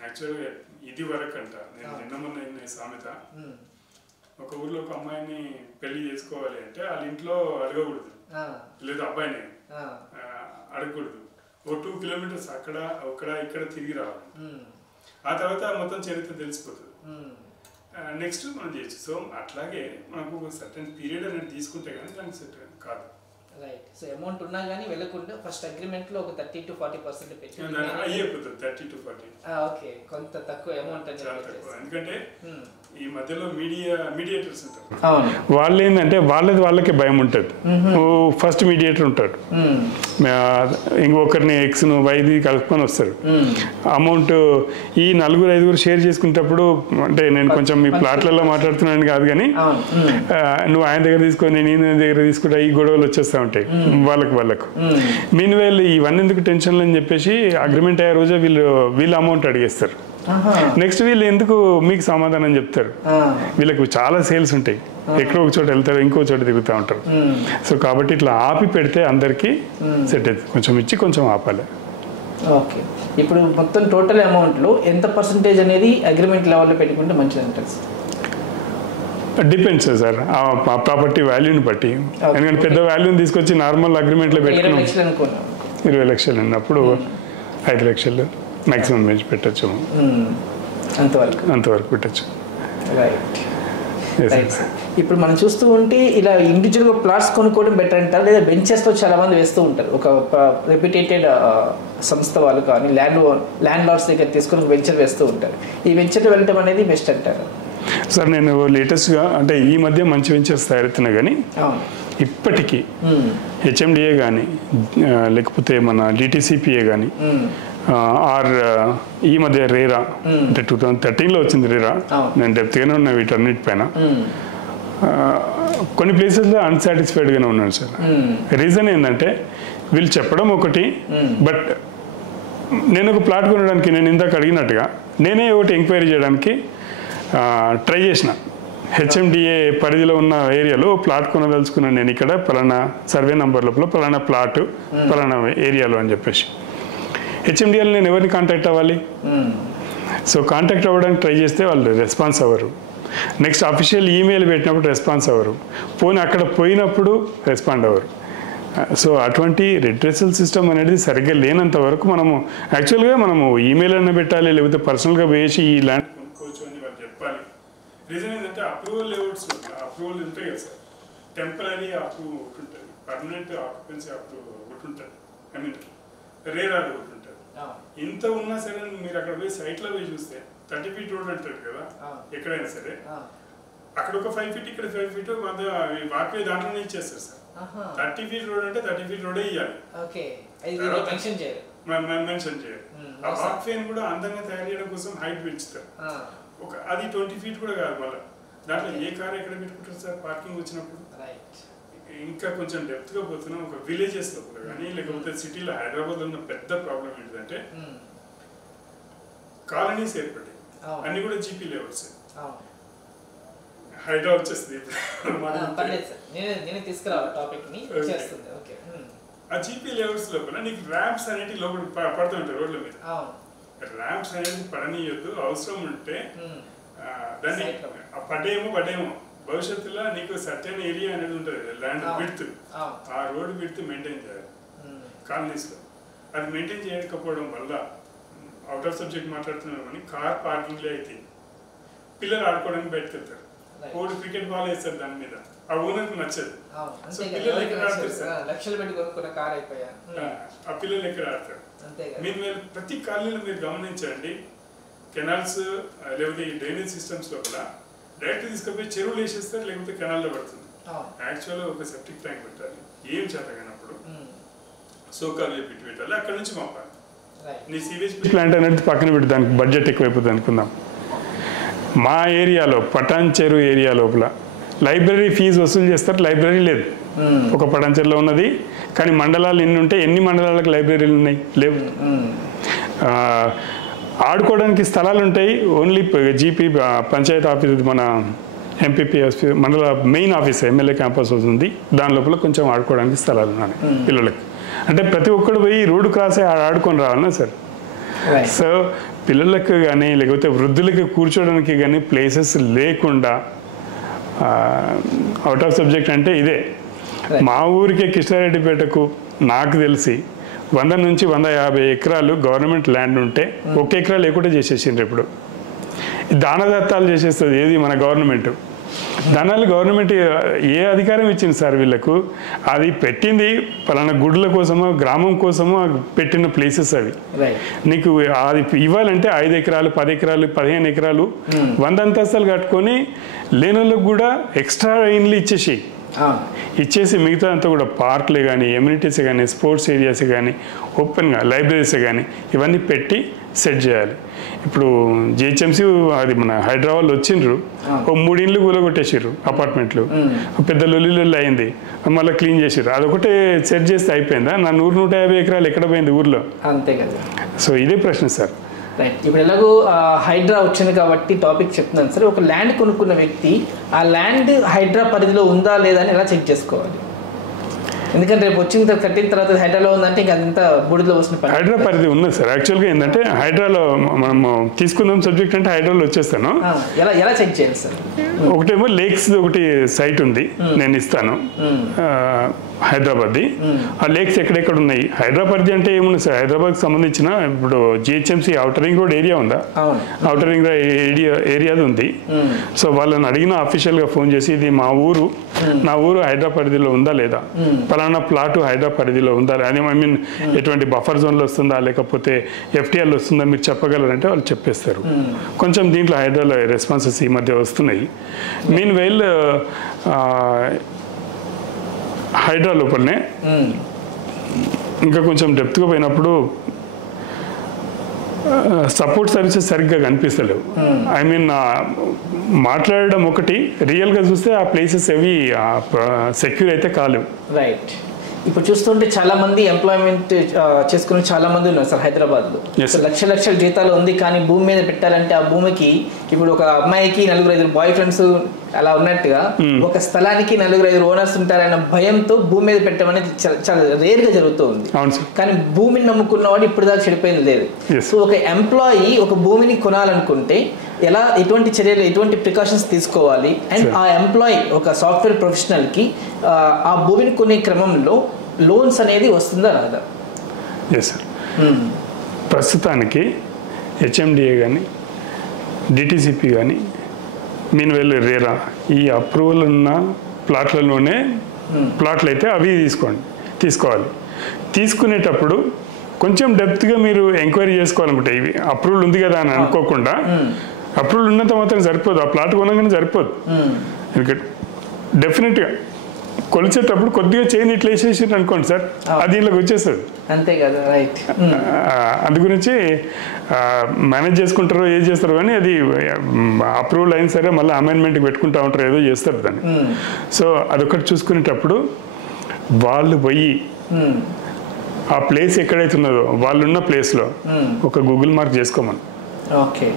యాక్చువల్గా ఇది వరకు అంట నేను నిన్న మొన్న సామెత, ఒక ఊర్లో ఒక అమ్మాయిని పెళ్లి చేసుకోవాలి అంటే వాళ్ళ ఇంట్లో అడగకూడదు, లేదా అబ్బాయిని అడగకూడదు. 2 kilometers అక్కడ ఇక్కడ తిరిగి రావాలి. ఆ తర్వాత మొత్తం చరిత్ర తెలిసిపోతుంది. నెక్స్ట్ మనం చేయొచ్చు. సో అట్లాగే మనకు ఒక సర్టెన్ పీరియడ్ అనేది తీసుకుంటే కానీ దానికి సెట్ కాదు. రైట్. సో అమౌంట్ ఉన్నా కానీ వెళ్ళకుండా ఫస్ట్ అగ్రిమెంట్ లో ఒక 30 to 40% పెట్టి అయ్యేపోతుంది. 30 to 40. ఓకే, కొంత తక్కువ అమౌంట్ అనేది. ఎందుకంటే ఈ మధ్యలో మీడియేటర్స్ ఉంటారు, వాళ్ళు ఏంటంటే వాళ్ళకే భయం ఉంటుంది. ఫస్ట్ మీడియేటర్ ఉంటాడు, ఇంకొకరిని ఎక్స్ను వైది కలుపుకొని వస్తారు. అమౌంట్ ఈ 4-5 షేర్ చేసుకునేటప్పుడు, అంటే నేను కొంచెం మీ ప్లాట్లలో మాట్లాడుతున్నాను కాదు కానీ, నువ్వు ఆయన దగ్గర తీసుకొని నేను దగ్గర తీసుకుంటా ఈ గొడవలు వచ్చేస్తా ఉంటాయి వాళ్ళకు. మీన్ వేళ్ళు ఇవన్నీ ఎందుకు టెన్షన్లు అని చెప్పేసి అగ్రిమెంట్ అయ్యే రోజే వీళ్ళు అమౌంట్ అడిగేస్తారు. నెక్స్ట్ వీళ్ళు ఎందుకు మీకు సమాధానం చెప్తారు. వీళ్ళకు చాలా సేల్స్ ఉంటాయి, ఎక్కడో ఒక చోట వెళ్తారు, ఇంకో చోట తిరుగుతూ ఉంటారు. సో కాబట్టి ఇట్లా ఆపి పెడితే అందరికీ సెట్ అవుతుంది. కొంచెం ఇచ్చి కొంచెం ఆపాలి. ఓకే. ఇప్పుడు మొత్తం టోటల్ అమౌంట్లో ఎంత పర్సంటేజ్ అనేది అగ్రిమెంట్ లెవెల్లో పెట్టుకుంటే మంచిది అంటారు? డిపెండ్స్ సార్ ఆ ప్రాపర్టీ వాల్యూని బట్టి. ఎందుకంటే పెద్ద వాల్యూని తీసుకొచ్చి నార్మల్ అగ్రిమెంట్లో పెట్టుకున్నాం 20 లక్షలు అన్నప్పుడు 5 లక్షలు మ్యాక్సిమం పెంచి పెట్టచ్చు, అంతవరకు పెట్టచ్చు. ఇప్పుడు మనం చూస్తూ ఉంటే ఇలా ఇండివిజువల్గా ప్లాట్స్ కొనుక్కోవడం బెటర్ అంటారు, లేదా వెంచర్స్లో చాలా మంది వేస్తూ ఉంటారు. ఒక రెప్యుటేటెడ్ సంస్థ వాళ్ళు కానీ ల్యాండ్ లార్డ్స్ దగ్గర తీసుకొని వెంచర్ వేస్తూ ఉంటారు. ఈ వెంచర్ వెళ్ళటం అనేది బెస్ట్ అంటారు? సార్ నేను లేటెస్ట్గా అంటే ఈ మధ్య మంచి వెంచర్స్ తయారవుతున్నాయి కానీ ఇప్పటికీ హెచ్ఎండిఏ కానీ లేకపోతే మన డిటిసిపిఏ కానీ ఆర్ ఈ మధ్య రేరా అంటే 2013లో వచ్చింది రేరా, నేను డెప్త్గానే ఉన్నా వీటన్నిటి పైన. కొన్ని ప్లేసెస్లో అన్సాటిస్ఫైడ్గానే ఉన్నాను సార్. రీజన్ ఏంటంటే వీళ్ళు చెప్పడం ఒకటి, బట్ నేను ఒక ప్లాట్ కొనడానికి నేను ఇందాక అడిగినట్టుగా నేనే ఒకటి ఎంక్వైరీ చేయడానికి ట్రై చేసిన. హెచ్ఎండిఏ పరిధిలో ఉన్న ఏరియాలో ప్లాట్ కొనదలుచుకున్నాను నేను, ఇక్కడ పలానా సర్వే నంబర్ లోపల పలానా ప్లాట్ పలానా ఏరియాలో అని చెప్పేసి. హెచ్ఎండిఏలో నేను ఎవరిని కాంటాక్ట్ అవ్వాలి? సో కాంటాక్ట్ అవ్వడానికి ట్రై చేస్తే వాళ్ళు రెస్పాన్స్ అవ్వరు. నెక్స్ట్ అఫీషియల్ ఈమెయిల్ పెట్టినప్పుడు రెస్పాన్స్ అవ్వరు, పోనీ అక్కడ పోయినప్పుడు రెస్పాండ్ అవ్వరు. సో అటువంటి రెడ్రెసల్ సిస్టమ్ అనేది సరిగ్గా లేనంత వరకు మనము యాక్చువల్గా మనము ఈమెయిల్ అన్న పెట్టాలి, లేకపోతే పర్సనల్గా వేసి ఈ ల్యాండ్ కొనుక్కోవచ్చు అని వాళ్ళు చెప్పాలి. రీజన్ ఏంటంటే అప్రూవల్ లేఅవుట్స్ అప్రూవల్ ఉంటాయి కదా సార్, టెంపరీ అప్రూవ్ ఒకటి ఉంటుంది, పర్మనెంట్ ఆక్యుపెన్సీ అప్రూవ్ ఒకటి ఉంటుంది, ఐ మీన్ రేర్ అది ఒకటి ఉంటుంది. ఇంత ఉన్నా సరే మీరు అక్కడ పోయి సైట్లో పోయి చూస్తే 30 feet రోడ్ అంటారు కదా ఎక్కడైనా సరే, అక్కడ ఒక 5 feet ఇక్కడ 5 feet మధ్య వాక్వే దాంట్లోనే ఇచ్చేస్తారు సార్. 30 feet రోడ్ అంటే 30 feet రోడే ఇవ్వాలి, మెన్షన్ చేయాలి. ఆ వాక్వేని కూడా అందంగా తయారు చేయడం కోసం హైట్ పెంచుతారు. అది 20 feet కూడా కాదు, మళ్ళీ దాంట్లో ఏ కార్ ఎక్కడ పెట్టుకుంటారు సార్ పార్కింగ్ వచ్చినప్పుడు. ఇంకా కొంచెం డెప్త్గా పోతున్నాం, ఒక విలేజెస్ లోపల కానీ లేకపోతే సిటీలో హైదరాబాద్లో ఉన్న పెద్ద ప్రాబ్లం ఏంటంటే కాలనీస్ ఏర్పడి అన్ని కూడా జీపీ లేఅవుట్స్. హైడ్రా వచ్చేస్తుంది ఆ జీపీ లేఅవుట్స్ లోపల నీకు ర్యాంప్స్ అనేవి లోపల పడుతుంటాయి రోడ్ల మీద. ర్యాంప్స్ అనేది పడనీయొద్దు, అవసరం ఉంటే దాన్ని పడేమో భవిష్యత్తులో నీకు సర్టెన్ ఏరియా అనేది ఉంటుంది ల్యాండ్ విడ్త్, ఆ రోడ్ విడ్త్ మెయింటైన్ చేయాలి కాలనీస్లో. అది మెయింటైన్ చేయకపోవడం వల్ల అవుట్ ఆఫ్ సబ్జెక్ట్ మాట్లాడుతున్నాం కానీ కార్ పార్కింగ్లో అయితే పిల్లలు ఆడుకోవడానికి బయటకు వెళ్తారు, ఓడి క్రికెట్ బాల్ వేస్తారు దాని మీద, ఆ ఓనర్కి నచ్చదు. సో పిల్లలు ఎక్కడ ఆడతారు సార్, ఆ పిల్లలు ఎక్కడ ఆడతారు? మీరు ప్రతి కాలనీలో మీరు గమనించండి, కెనాల్స్ లేకపోతే ఈ డ్రైనేజ్ సిస్టమ్స్ లోపల డైరెక్ట్ తీసుకుపోయి చెరువులు వేసేస్తారు, లేకపోతే కెనాల్లో పడుతుంది. యాక్చువల్గా ఒక సెప్టిక్ ట్యాంక్ పెట్టాలి, ఏం చేతగానప్పుడు సోకాలు పెట్టి పెట్టాలి, అక్కడ నుంచి పంపాలి. నీ సీవేజ్ ప్లాంట్ అనేది పక్కన పెట్టి దానికి బడ్జెట్ ఎక్కువైపోతుంది అనుకుందాం. మా ఏరియాలో పటాన్చెరు ఏరియా లోపల లైబ్రరీ ఫీజు వసూలు చేస్తారు, లైబ్రరీ లేదు. ఒక పటాన్చెరులో ఉన్నది, కానీ మండలాలు ఎన్ని ఉంటాయి, ఎన్ని మండలాలకు లైబ్రరీలు ఉన్నాయి, లేవు. ఆడుకోవడానికి స్థలాలు ఉంటాయి, ఓన్లీ జీపీ పంచాయతీ ఆఫీస్, మన ఎంపీపీ మండల మెయిన్ ఆఫీస్ ఎమ్మెల్యే క్యాంపస్ ఉంది, దాని లోపల కొంచెం ఆడుకోవడానికి స్థలాలు ఉన్నాయి పిల్లలకి. అంటే ప్రతి ఒక్కడు పోయి రోడ్డు క్రాస్ ఆడుకొని రావాలన్నా సార్. సో పిల్లలకు కానీ లేకపోతే వృద్ధులకి కూర్చోడానికి కానీ ప్లేసెస్ లేకుండా, అవుట్ ఆఫ్ సబ్జెక్ట్ అంటే ఇదే. మా ఊరికే కృష్ణారెడ్డిపేటకు నాకు తెలిసి 100 నుంచి 150 ఎకరాలు గవర్నమెంట్ ల్యాండ్ ఉంటే 1 ఎకరా లేకుండా చేసేసిండ్రు. ఇప్పుడు దానదత్తాలు చేసేస్తుంది ఏది మన గవర్నమెంట్. దానాలు గవర్నమెంట్ ఏ అధికారం ఇచ్చింది సార్ వీళ్ళకు? అది పెట్టింది పలానా గుడ్ల కోసమో గ్రామం కోసమో పెట్టిన ప్లేసెస్ అవి. నీకు అది ఇవ్వాలంటే 5 ఎకరాలు 10 ఎకరాలు 15 ఎకరాలు 100 అంతస్తులు కట్టుకొని లేని వాళ్ళకు కూడా ఎక్స్ట్రా ఇన్లు ఇచ్చేసి మిగతా అంతా కూడా పార్క్లే కానీ ఎమ్యూనిటీస్ కానీ స్పోర్ట్స్ ఏరియాస్ కానీ ఓపెన్గా లైబ్రరీస్ కానీ ఇవన్నీ పెట్టి సెట్ చేయాలి. ఇప్పుడు జిహెచ్ఎంసీ అది మన హైదరాబాద్లో వచ్చిండ్రు, 3 ఇండ్లు కూలగొట్టేసారు, అపార్ట్మెంట్లు, పెద్ద లొల్లి అయింది, మళ్ళీ క్లీన్ చేసారు. అదొకటే సెట్ చేస్తే అయిపోయిందా? నా 100-150 ఎకరాలు ఎక్కడ పోయింది ఊర్లో? అంతే కదా. సో ఇదే ప్రశ్న సార్. రైట్. ఇప్పుడు ఎలాగో హైడ్రా వచ్చింది కాబట్టి టాపిక్ చెప్తున్నాను సార్. ఒక ల్యాండ్ కొనుక్కున్న వ్యక్తి ఆ ల్యాండ్ హైడ్రా పరిధిలో ఉందా లేదా అని ఎలా చెక్ చేసుకోవాలి? ఎందుకంటే రేపు వచ్చిన కట్టిన తర్వాత హైడ్రాలో ఉందంటే ఇంకా అదంతా బూడిదలో వస్తున్న హైడ్రా పరిధి ఉన్నది సార్. యాక్చువల్గా ఏంటంటే హైడ్రాలో మనము తీసుకుందాం సబ్జెక్ట్ అంటే హైడ్రాలో వచ్చేస్తాను. ఎలా చెక్ చేయాలి సార్? ఒకటేమో లేక్స్ ఒకటి సైట్ ఉంది, నేను ఇస్తాను హైదరాబాద్ది. ఆ లేక్స్ ఎక్కడెక్కడ ఉన్నాయి, హైదరాబాద్ అంటే ఏమున్నాయి సార్? హైదరాబాద్కి సంబంధించిన ఇప్పుడు GHMC outer ring road area ఉందా? అవుటర్ రింగ్ రోడ్ ఏరియాది ఉంది. సో వాళ్ళని అడిగిన అఫీషియల్గా ఫోన్ చేసి ఇది మా ఊరు, నా ఊరు హైదరాబాద్ పరిధిలో ఉందా లేదా, పలానా ప్లాటు హైదరాబాద్ పరిధిలో ఉందా, అది ఐ మీన్ ఎటువంటి బఫర్ జోన్లో వస్తుందా లేకపోతే ఎఫ్టీఆర్లో వస్తుందా మీరు చెప్పగలరంటే వాళ్ళు చెప్పేస్తారు. కొంచెం దీంట్లో హైదరాబాద్లో రెస్పాన్సెస్ ఈ మధ్య వస్తున్నాయి. మీన్ వైల్ హైడ్రా లోపలనే ఇంకా కొంచెం డెప్త్గా పోయినప్పుడు సపోర్ట్ సర్వీసెస్ సరిగ్గా కనిపిస్తలేవు. ఐ మీన్ మాట్లాడడం ఒకటి, రియల్గా చూస్తే ఆ ప్లేసెస్ అవి సెక్యూర్ అయితే కాలేవు. రైట్. ఇప్పుడు చూస్తుంటే చాలా మంది ఎంప్లాయ్మెంట్ చేసుకుని చాలా మంది ఉన్నారు సార్ హైదరాబాద్లో. లక్షల జీతాలు ఉంది, కానీ భూమి మీద పెట్టాలంటే ఆ భూమికి ఇప్పుడు ఒక అమ్మాయికి 4-5 బాయ్ ఫ్రెండ్స్ అలా ఉన్నట్టుగా ఒక స్థలానికి 4-5 ఓనర్స్ ఉంటారన్న భయంతో భూమి మీద పెట్టడం అనేది చాలా రేర్ గా జరుగుతూ ఉంది. కానీ భూమిని నమ్ముకున్నవాడు ఇప్పుడు దాకా చెడిపోయింది లేదు. సో ఒక ఎంప్లాయీ ఒక భూమిని కొనాలనుకుంటే ఎటువంటి చర్యలు, ఎటువంటి ప్రికాషన్స్ తీసుకోవాలి? అండ్ ఆ ఎంప్లాయీ ఒక సాఫ్ట్వేర్ ప్రొఫెషనల్ కి ఆ భూమిని కొనే క్రమంలో లోన్స్ అనేది వస్తుందా రాదా? Yes sir. ప్రస్తుతానికి హెచ్ఎండిఏ కానీ డిటిసిపి కానీ మీన్ వెళ్ళి రేరా ఈ అప్రూవల్ ఉన్న ప్లాట్లలోనే ప్లాట్లు అయితే అవి తీసుకోవాలి. తీసుకునేటప్పుడు కొంచెం డెప్త్గా మీరు ఎంక్వైరీ చేసుకోవాలనుకుంటే ఇవి అప్రూవల్ ఉంది కదా అని అనుకోకుండా, అప్రూవల్ ఉన్నంత మాత్రం సరిపోదు, ఆ ప్లాట్ కొనగానే సరిపోదు. ఎందుకంటే డెఫినెట్గా కొలిచేటప్పుడు కొద్దిగా చైన్ ఇట్లా వేసేసారు అనుకోండి సార్, అది ఇళ్ళకి వచ్చేస్తుంది. అంతే కదా. రైట్. అందు గురించి మేనేజ్ చేసుకుంటారో ఏది చేస్తారో కానీ అది అప్రూవల్ అయిన సరే మళ్ళీ అమెండ్మెంట్కి పెట్టుకుంటా ఉంటారు, ఏదో చేస్తారు దాన్ని. సో అదొకటి చూసుకునేటప్పుడు వాళ్ళు పోయి ఆ ప్లేస్ ఎక్కడైతే ఉన్నదో వాళ్ళున్న ప్లేస్లో ఒక గూగుల్ మార్క్ చేసుకోమని, ఓకే,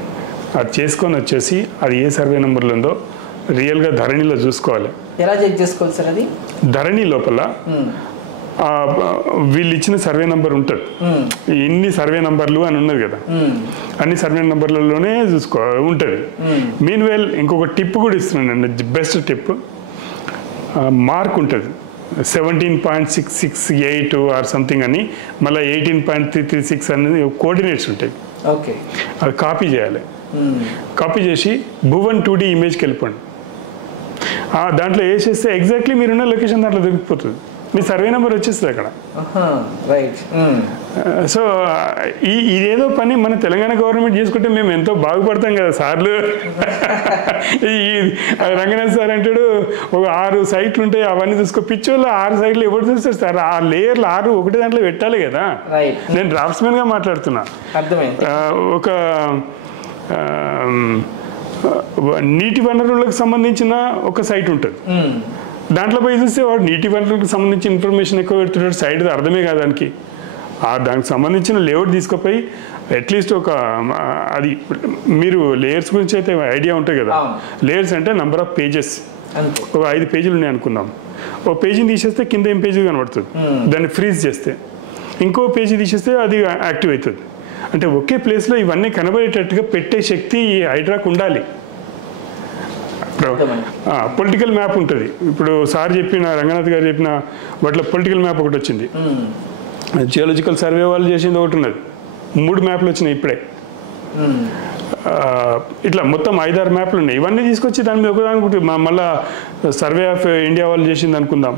అది చేసుకొని వచ్చేసి అది ఏ సర్వే నెంబర్లో ఉందో రియల్గా ధరణిలో చూసుకోవాలి. ఎలా చెక్ చేసుకోవాలి సార్? అది ధరణి లోపల వీళ్ళు ఇచ్చిన సర్వే నెంబర్ ఉంటుంది, ఇన్ని సర్వే నంబర్లు అని ఉన్నది కదా, అన్ని సర్వే నెంబర్లలోనే ఉంటుంది. మీన్ వెల్ ఇంకొక టిప్ కూడా ఇస్తున్నాను, బెస్ట్ టిప్. మార్క్ ఉంటుంది 17.668 ఆర్ సంథింగ్ అని, మళ్ళీ 18.336 అనేది కోఆర్డినేట్స్ ఉంటాయి. ఓకే, అది కాపీ చేయాలి. కాపీ చేసి భువన్ 2D ఇమేజ్కి వెళ్ళిపోండి. దాంట్లో వేసేస్తే ఎగ్జాక్ట్లీ మీరున్న లొకేషన్ దాంట్లో దొరికిపోతుంది, మీ సర్వే నెంబర్ వచ్చేస్తుంది అక్కడ. రైట్. సో ఇదేదో పని మన తెలంగాణ గవర్నమెంట్ చేసుకుంటే మేము ఎంతో బాగుపడతాం కదా సార్లు. ఈ రంగనాథ్ సార్ అంటాడు ఒక 6 సైట్లు ఉంటాయి అవన్నీ చూసుకో, పిచ్చోళ్ళు 6 సైట్లు ఎవరు చూస్తారు సార్? ఆ లేయర్లు 6 ఒకటి దాంట్లో పెట్టాలి కదా. నేను డ్రాఫ్ట్స్మెన్గా మాట్లాడుతున్నా. ఒక నీటి వనరులకు సంబంధించిన ఒక సైట్ ఉంటుంది, దాంట్లో పోయి చూస్తే వాడు నీటి వనరులకు సంబంధించిన ఇన్ఫర్మేషన్ ఎక్కువ పెడుతున్నాడు, సైట్ అర్థమే కాదు దానికి. దానికి సంబంధించిన లేఅవుట్ తీసుకుపోయి అట్లీస్ట్ ఒక అది మీరు లేయర్స్ గురించి అయితే ఐడియా ఉంటాయి కదా. లేయర్స్ అంటే నెంబర్ ఆఫ్ పేజెస్, ఒక 5 పేజీలు ఉన్నాయి అనుకుందాం. ఒక పేజీని తీసేస్తే కింద ఏం పేజీ కనబడుతుంది, దాన్ని ఫ్రీజ్ చేస్తే ఇంకో పేజీ తీసేస్తే అది యాక్టివ్ అవుతుంది. అంటే ఒకే ప్లేస్లో ఇవన్నీ కనబడేటట్టుగా పెట్టే శక్తి ఈ హైడ్రాకు ఉండాలి. పొలిటికల్ మ్యాప్ ఉంటుంది. ఇప్పుడు సార్ చెప్పిన రంగనాథ్ గారు చెప్పిన వాటిలో పొలిటికల్ మ్యాప్ ఒకటి వచ్చింది, జియోలజికల్ సర్వే వాళ్ళు చేసింది ఒకటి ఉన్నది, 3 మ్యాప్లు వచ్చినాయి ఇప్పుడే. ఇట్లా మొత్తం 5-6 మ్యాప్లు ఉన్నాయి. ఇవన్నీ తీసుకొచ్చి దాని మీద ఒకదానికి మళ్ళీ సర్వే ఆఫ్ ఇండియా వాళ్ళు చేసింది అనుకుందాం.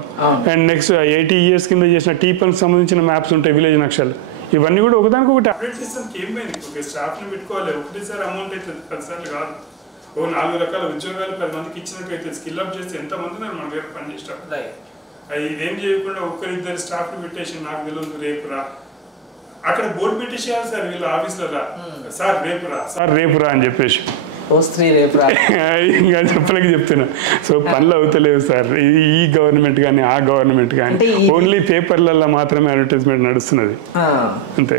అండ్ నెక్స్ట్ 80 years కింద చేసిన టీపన్కి సంబంధించిన మ్యాప్స్ ఉంటాయి, విలేజ్ నక్షలు. ఇవన్నీ కూడా ఒకదానికి ఒకటి అప్డేట్ సిస్టమ్కి ఏమైంది, స్టాఫ్ని పెట్టుకోవాలి. ఒకటేసారి అమౌంట్ అవుతుంది, 10 సార్లు కాదు. 4 రకాల ఉద్యోగాలు 10 మందికి ఇచ్చినట్టు అయితే స్కిల్ అప్ చేస్తే ఎంతమంది ఉన్నారు మన దగ్గర పనిచేస్తాం. అది ఇదేం చేయకుండా 1-2 స్టాఫ్ని పెట్టేసి నాకు తెలియదు రేపు రా, అక్కడ బోర్డు పెట్టేసేయాలి సార్ వీళ్ళ ఆఫీస్లో, సార్ రేపు రా అని చెప్పేసి ఇంకా చెప్పలేక చెప్తున్నా. సో పనులు అవుతలేవు సార్ ఈ గవర్నమెంట్ కానీ ఆ గవర్నమెంట్ కానీ, ఓన్లీ పేపర్లలో మాత్రమే అడ్వర్టైజ్మెంట్ నడుస్తున్నది అంతే.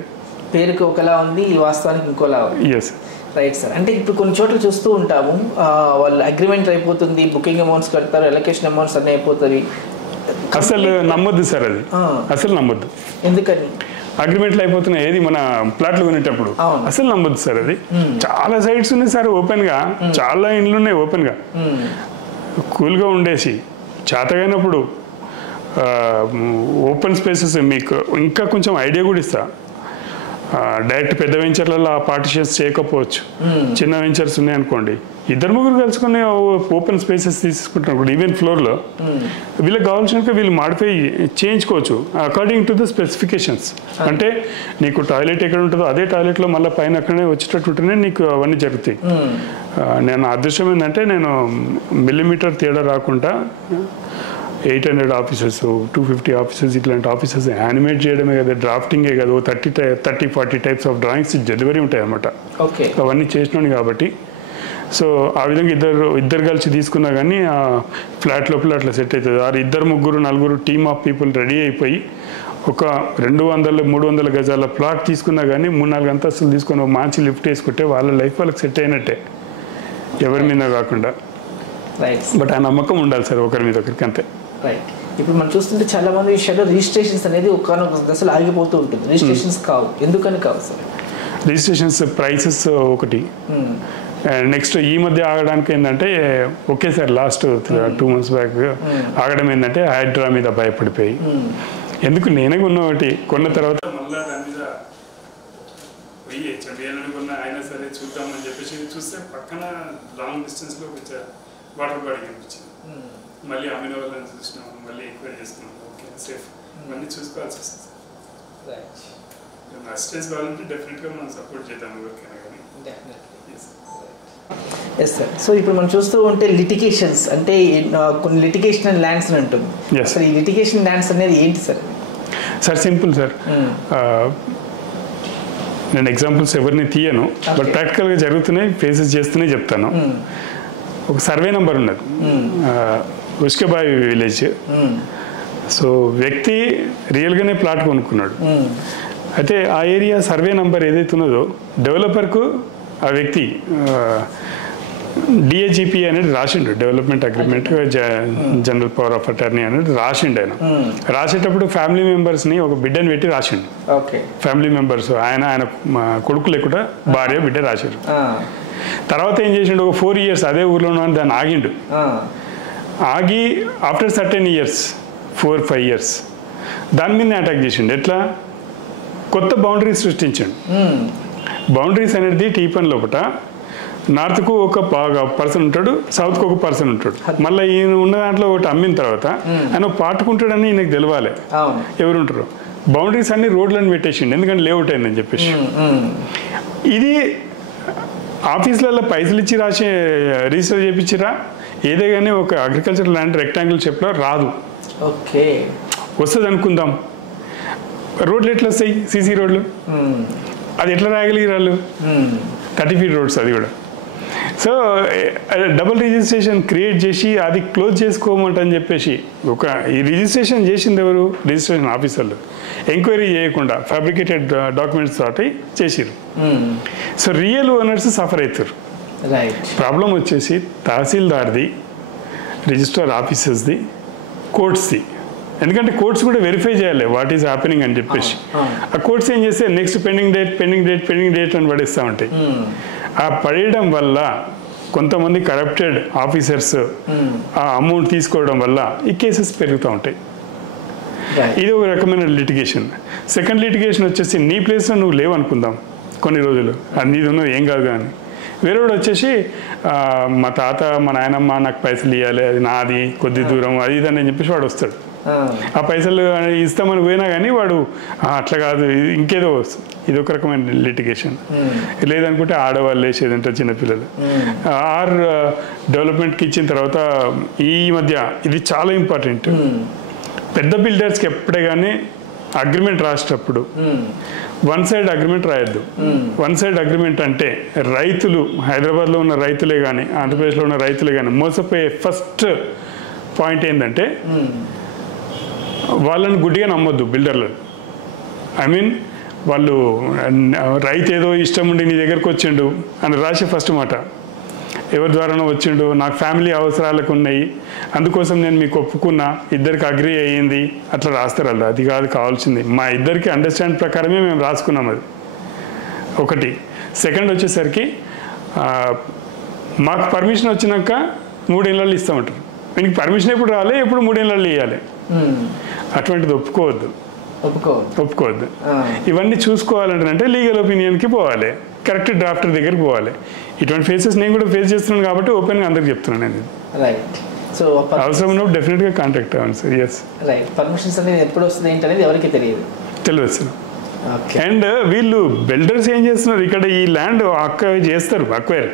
పేరుకి ఒకలా ఉంది, వాస్తవానికి ఇంకోలా ఉంది. Yes right sir. అంటే ఇప్పుడు కొన్ని చోట్ల చూస్తూ ఉంటాము, వాళ్ళు అగ్రిమెంట్ అయిపోతుంది, బుకింగ్ అమౌంట్స్ కడతారు, ఎలొకేషన్ అమౌంట్స్ అన్నీ అయిపోతుంది. అసలు నమ్మొద్దు సార్, అది అసలు నమ్మొద్దు. ఎందుకని? అగ్రిమెంట్లు అయిపోతున్నాయి ఏది మన ప్లాట్లు కొనేటప్పుడు, అసలు నమ్మొద్దు సార్. అది చాలా సైట్స్ ఉన్నాయి సార్ ఓపెన్ గా, చాలా ఇండ్లు ఉన్నాయి ఓపెన్ గా, కూల్గా ఉండేసి చేతగైనప్పుడు ఓపెన్ స్పేసెస్. మీకు ఇంకా కొంచెం ఐడియా కూడా ఇస్తా, డైరెక్ట్ పెద్ద వెంచర్లలో ఆ పార్టిషన్స్ చేయకపోవచ్చు, చిన్న వెంచర్స్ ఉన్నాయనుకోండి, 2-3 కలుసుకుని ఓపెన్ స్పేసెస్ తీసుకుంటున్నప్పుడు ఈవెన్ ఫ్లోర్లో వీళ్ళకి కావాల్సినట్టు వీళ్ళు మాడిఫై చేయించుకోవచ్చు అకార్డింగ్ టు ద స్పెసిఫికేషన్స్. అంటే నీకు టాయిలెట్ ఎక్కడ ఉంటుందో అదే టాయిలెట్లో మళ్ళీ పైన అక్కడనే వచ్చేటట్టు ఉంటేనే నీకు అవన్నీ జరుగుతాయి. నేను అదృష్టం ఏంటంటే నేను మిల్లీమీటర్ తేడా రాకుండా 800 ఆఫీసెస్, 250 ఆఫీసెస్, ఇట్లాంటి ఆఫీసెస్ యానిమేట్ చేయడమే కదా, డ్రాఫ్టింగే కదా, 30-40 టైప్స్ ఆఫ్ డ్రాయింగ్స్ డెలివరీ ఉంటాయి అన్నమాట. అవన్నీ చేసినాను కాబట్టి సో ఆ విధంగా ఇద్దరు కలిసి తీసుకున్నా కానీ ఆ ఫ్లాట్ లోపల అట్లా సెట్ అవుతుంది. 2-3-4 టీమ్ ఆఫ్ పీపుల్ రెడీ అయిపోయి ఒక 200-300 గజాల ప్లాట్ తీసుకున్నా కానీ 3-4 అంతస్తులు తీసుకొని ఒక మంచి లిఫ్ట్ వేసుకుంటే వాళ్ళ లైఫ్ వాళ్ళకి సెట్ అయినట్టే, ఎవరి మీద కాకుండా. బట్ ఆ నమ్మకం ఉండాలి సార్ ఒకరి మీద ఒకరికి, అంతే. రైట్. ఇప్పుడు మనం చూస్తుంటే చాలా మంది విషయాల్లో రిజిస్ట్రేషన్స్ అనేది ఒకనొక దశలో ఆగిపోతూ ఉంటుంది. రిజిస్ట్రేషన్స్ కావు, ఎందుకని కావు సార్? రిజిస్ట్రేషన్స్ ప్రైసెస్ ఒకటి, నెక్స్ట్ ఈ మధ్య ఆగడానికి ఏంటంటే ఒకేసారి లాస్ట్ 2 months బ్యాక్ ఆగడం ఏంటంటే హైడ్రా మీద భయపడిపోయి, ఎందుకు నేనే కొన్న ఒకటి కొన్న తర్వాత మళ్ళీ దాని మీద పోయి చండియాలని కొన్న అయినా సరే చూద్దామని చెప్పేసి చూస్తే పక్కన లాంగ్ డిస్టెన్స్లో కొంచెం వాటర్ బాడీ కనిపించింది. మళ్ళీ అమినో వాళ్ళని చూసినాము, మళ్ళీ ఎంక్వైరీ చేసుకున్నాం, ఓకే సేఫ్, ఇవన్నీ చూసుకోవాల్సి వస్తుంది సార్. అసిస్టెన్స్ కావాలంటే డెఫినెట్గా మనం సపోర్ట్ చేద్దాం ఎవరికైనా కానీ. Yes sir. సో ఇప్పుడు మనం చూస్తూ ఉంటే లిటిగేషన్స్ అంటే కొన్ని లిటిగేషనల్ ల్యాండ్స్ అని ఉంటుంది. సార్ ఈ లిటిగేషన్ ల్యాండ్స్ అనేది ఏంటి సార్? సార్ సింపుల్ సార్, నేను ఎగ్జాంపుల్స్ ఎవరిని తీయను, బట్ ప్రాక్టికల్గా జరుగుతున్నాయి, ఫేసెస్ చేస్తూనే చెప్తాను. ఒక సర్వే నెంబర్ ఉన్నది ఉస్కేబాయ్ విలేజ్. సో వ్యక్తి రియల్గానే ప్లాట్ కొనుక్కున్నాడు. అయితే ఆ ఏరియా సర్వే నెంబర్ ఏదైతే ఉన్నదో డెవలపర్కు ఆ వ్యక్తి డిఏజిపి అనేది రాసిండు, development agreement general power of attorney అనేది రాసిండు. ఆయన రాసేటప్పుడు ఫ్యామిలీ మెంబర్స్ని ఒక బిడ్డని పెట్టి రాసిండు. ఫ్యామిలీ మెంబర్స్ ఆయన కొడుకు లేకుండా భార్య బిడ్డ రాశారు. తర్వాత ఏం చేసిండు, ఒక 4 years అదే ఊర్లో ఉన్న దాన్ని ఆగిండు. ఆగి ఆఫ్టర్ సర్టెన్ ఇయర్స్ 4-5 years దాని మీద అటాక్ చేసిండు. ఎట్లా? కొత్త బౌండరీస్ సృష్టించండు. బౌండరీస్ అనేది టీపన్ లోపల నార్త్కు ఒక పర్సన్ ఉంటాడు, సౌత్కు ఒక పర్సన్ ఉంటాడు. మళ్ళీ ఈయన ఉన్న దాంట్లో ఒకటి అమ్మిన తర్వాత ఆయన పాటుకుంటాడని ఈయనకు తెలవాలి ఎవరు ఉంటారు. బౌండరీస్ అన్ని రోడ్లను పెట్టేసిండు, ఎందుకంటే లేఅవుట్ అయిందని చెప్పేసి. ఇది ఆఫీసులలో పైసలు ఇచ్చి రాసి రిజిస్టర్ చేయించిరా ఏదే కానీ ఒక అగ్రికల్చర్ ల్యాండ్ రెక్టాంగిల్ షేప్లో రాదు. ఓకే, వస్తుంది అనుకుందాం. రోడ్లు ఎట్లా వస్తాయి? సీసీ రోడ్లు. అది ఎట్లా రాయగలిగారు వాళ్ళు? 30 feet రోడ్స్, అది కూడా. సో డబుల్ రిజిస్ట్రేషన్ క్రియేట్ చేసి అది క్లోజ్ చేసుకోమంటని చెప్పేసి ఈ రిజిస్ట్రేషన్ చేసింది ఎవరు? రిజిస్ట్రేషన్ ఆఫీసర్లు. ఎంక్వైరీ చేయకుండా ఫ్యాబ్రికేటెడ్ డాక్యుమెంట్స్ తోటి చేసిరు. సో రియల్ ఓనర్స్ సఫర్ అవుతారు. ప్రాబ్లం వచ్చేసి తహసీల్దార్ది, రిజిస్టర్ ఆఫీసర్స్ది, కోర్ట్స్ది. ఎందుకంటే కోర్ట్స్ కూడా వెరిఫై చేయాలి వాట్ ఈస్ హ్యాపెనింగ్ అని చెప్పేసి. ఆ కోర్ట్స్ ఏం చేస్తే నెక్స్ట్ పెండింగ్ డేట్ అని పడేస్తూ ఉంటాయి. ఆ పడేయడం వల్ల కొంతమంది కరప్టెడ్ ఆఫీసర్స్ ఆ అమౌంట్ తీసుకోవడం వల్ల ఈ కేసెస్ పెరుగుతూ ఉంటాయి. ఇది ఒక రకమైన లిటిగేషన్. సెకండ్ లిటిగేషన్ వచ్చేసి నీ ప్లేస్లో నువ్వు లేవనుకుందాం కొన్ని రోజులు, అది నీది ఉన్నది ఏం కాదు కానీ వేరేవాడు వచ్చేసి మా తాత మా నాయనమ్మ నాకు పైసలు ఇవ్వాలి, అది నాది, కొద్ది దూరం, అది ఇది అని చెప్పేసి వాడు వస్తాడు. ఆ పైసలు ఇస్తామని పోయినా కానీ వాడు అట్లా కాదు ఇంకేదో వస్తుంది. ఇది ఒక రకమైన లిటిగేషన్. లేదనుకుంటే ఆడవాళ్ళు వేసేదంటే చిన్నపిల్లలు ఆర్ డెవలప్మెంట్కి ఇచ్చిన తర్వాత ఈ మధ్య ఇది చాలా ఇంపార్టెంట్. పెద్ద బిల్డర్స్కి ఎప్పుడే కానీ అగ్రిమెంట్ రాసేటప్పుడు వన్ సైడ్ అగ్రిమెంట్ రాయొద్దు. వన్ సైడ్ అగ్రిమెంట్ అంటే రైతులు, హైదరాబాద్లో ఉన్న రైతులే కానీ ఆంధ్రప్రదేశ్లో ఉన్న రైతులే కానీ మోసపోయే ఫస్ట్ పాయింట్ ఏంటంటే వాళ్ళని గుడ్డిగా నమ్మొద్దు బిల్డర్లను. ఐ మీన్ వాళ్ళు రైతు ఏదో ఇష్టం ఉండి నీ దగ్గరకు వచ్చిండు అని రాసే ఫస్ట్ మాట, ఎవరి ద్వారానో వచ్చిండు, నాకు ఫ్యామిలీ అవసరాలకు ఉన్నాయి అందుకోసం నేను మీకు ఒప్పుకున్నా, ఇద్దరికి అగ్రీ అయ్యింది, అట్లా రాస్తారు వాళ్ళు. అది కాదు కావాల్సింది, మా ఇద్దరికి అండర్స్టాండ్ ప్రకారమే మేము రాసుకున్నాం. అది ఒకటి. సెకండ్ వచ్చేసరికి మాకు పర్మిషన్ వచ్చినాక 3 ఏళ్ళు ఇస్తామంటారు. మీకు పర్మిషన్ ఎప్పుడు రాలే, ఎప్పుడు 3 ఏళ్ళు ఇవ్వాలి. అటువంటిది ఒప్పుకోవద్దు. ఇవన్నీ చూసుకోవాలంటే లీగల్ ఒపీనియన్కి పోవాలి, కరెక్ట్ డ్రాఫ్టర్ దగ్గరికి పోవాలి. ఇటువంటి ఫేసెస్ నేను కూడా ఫేస్ చేస్తున్నాను కాబట్టి ఓపెన్గా అందరికి చెప్తున్నాను నేను. సో అవసరం ఉన్నప్పుడు డెఫినెట్గా కాంటాక్ట్ అవ్వండి సార్. ఎస్, పర్మిషన్స్ అనేది ఎప్పుడు వస్తుంది ఏంటనేది ఎవరికి తెలియదు సార్. అండ్ వీళ్ళు బిల్డర్స్ ఏం చేస్తున్నారు, ఇక్కడ ఈ ల్యాండ్ చేస్తారు అక్వైర్,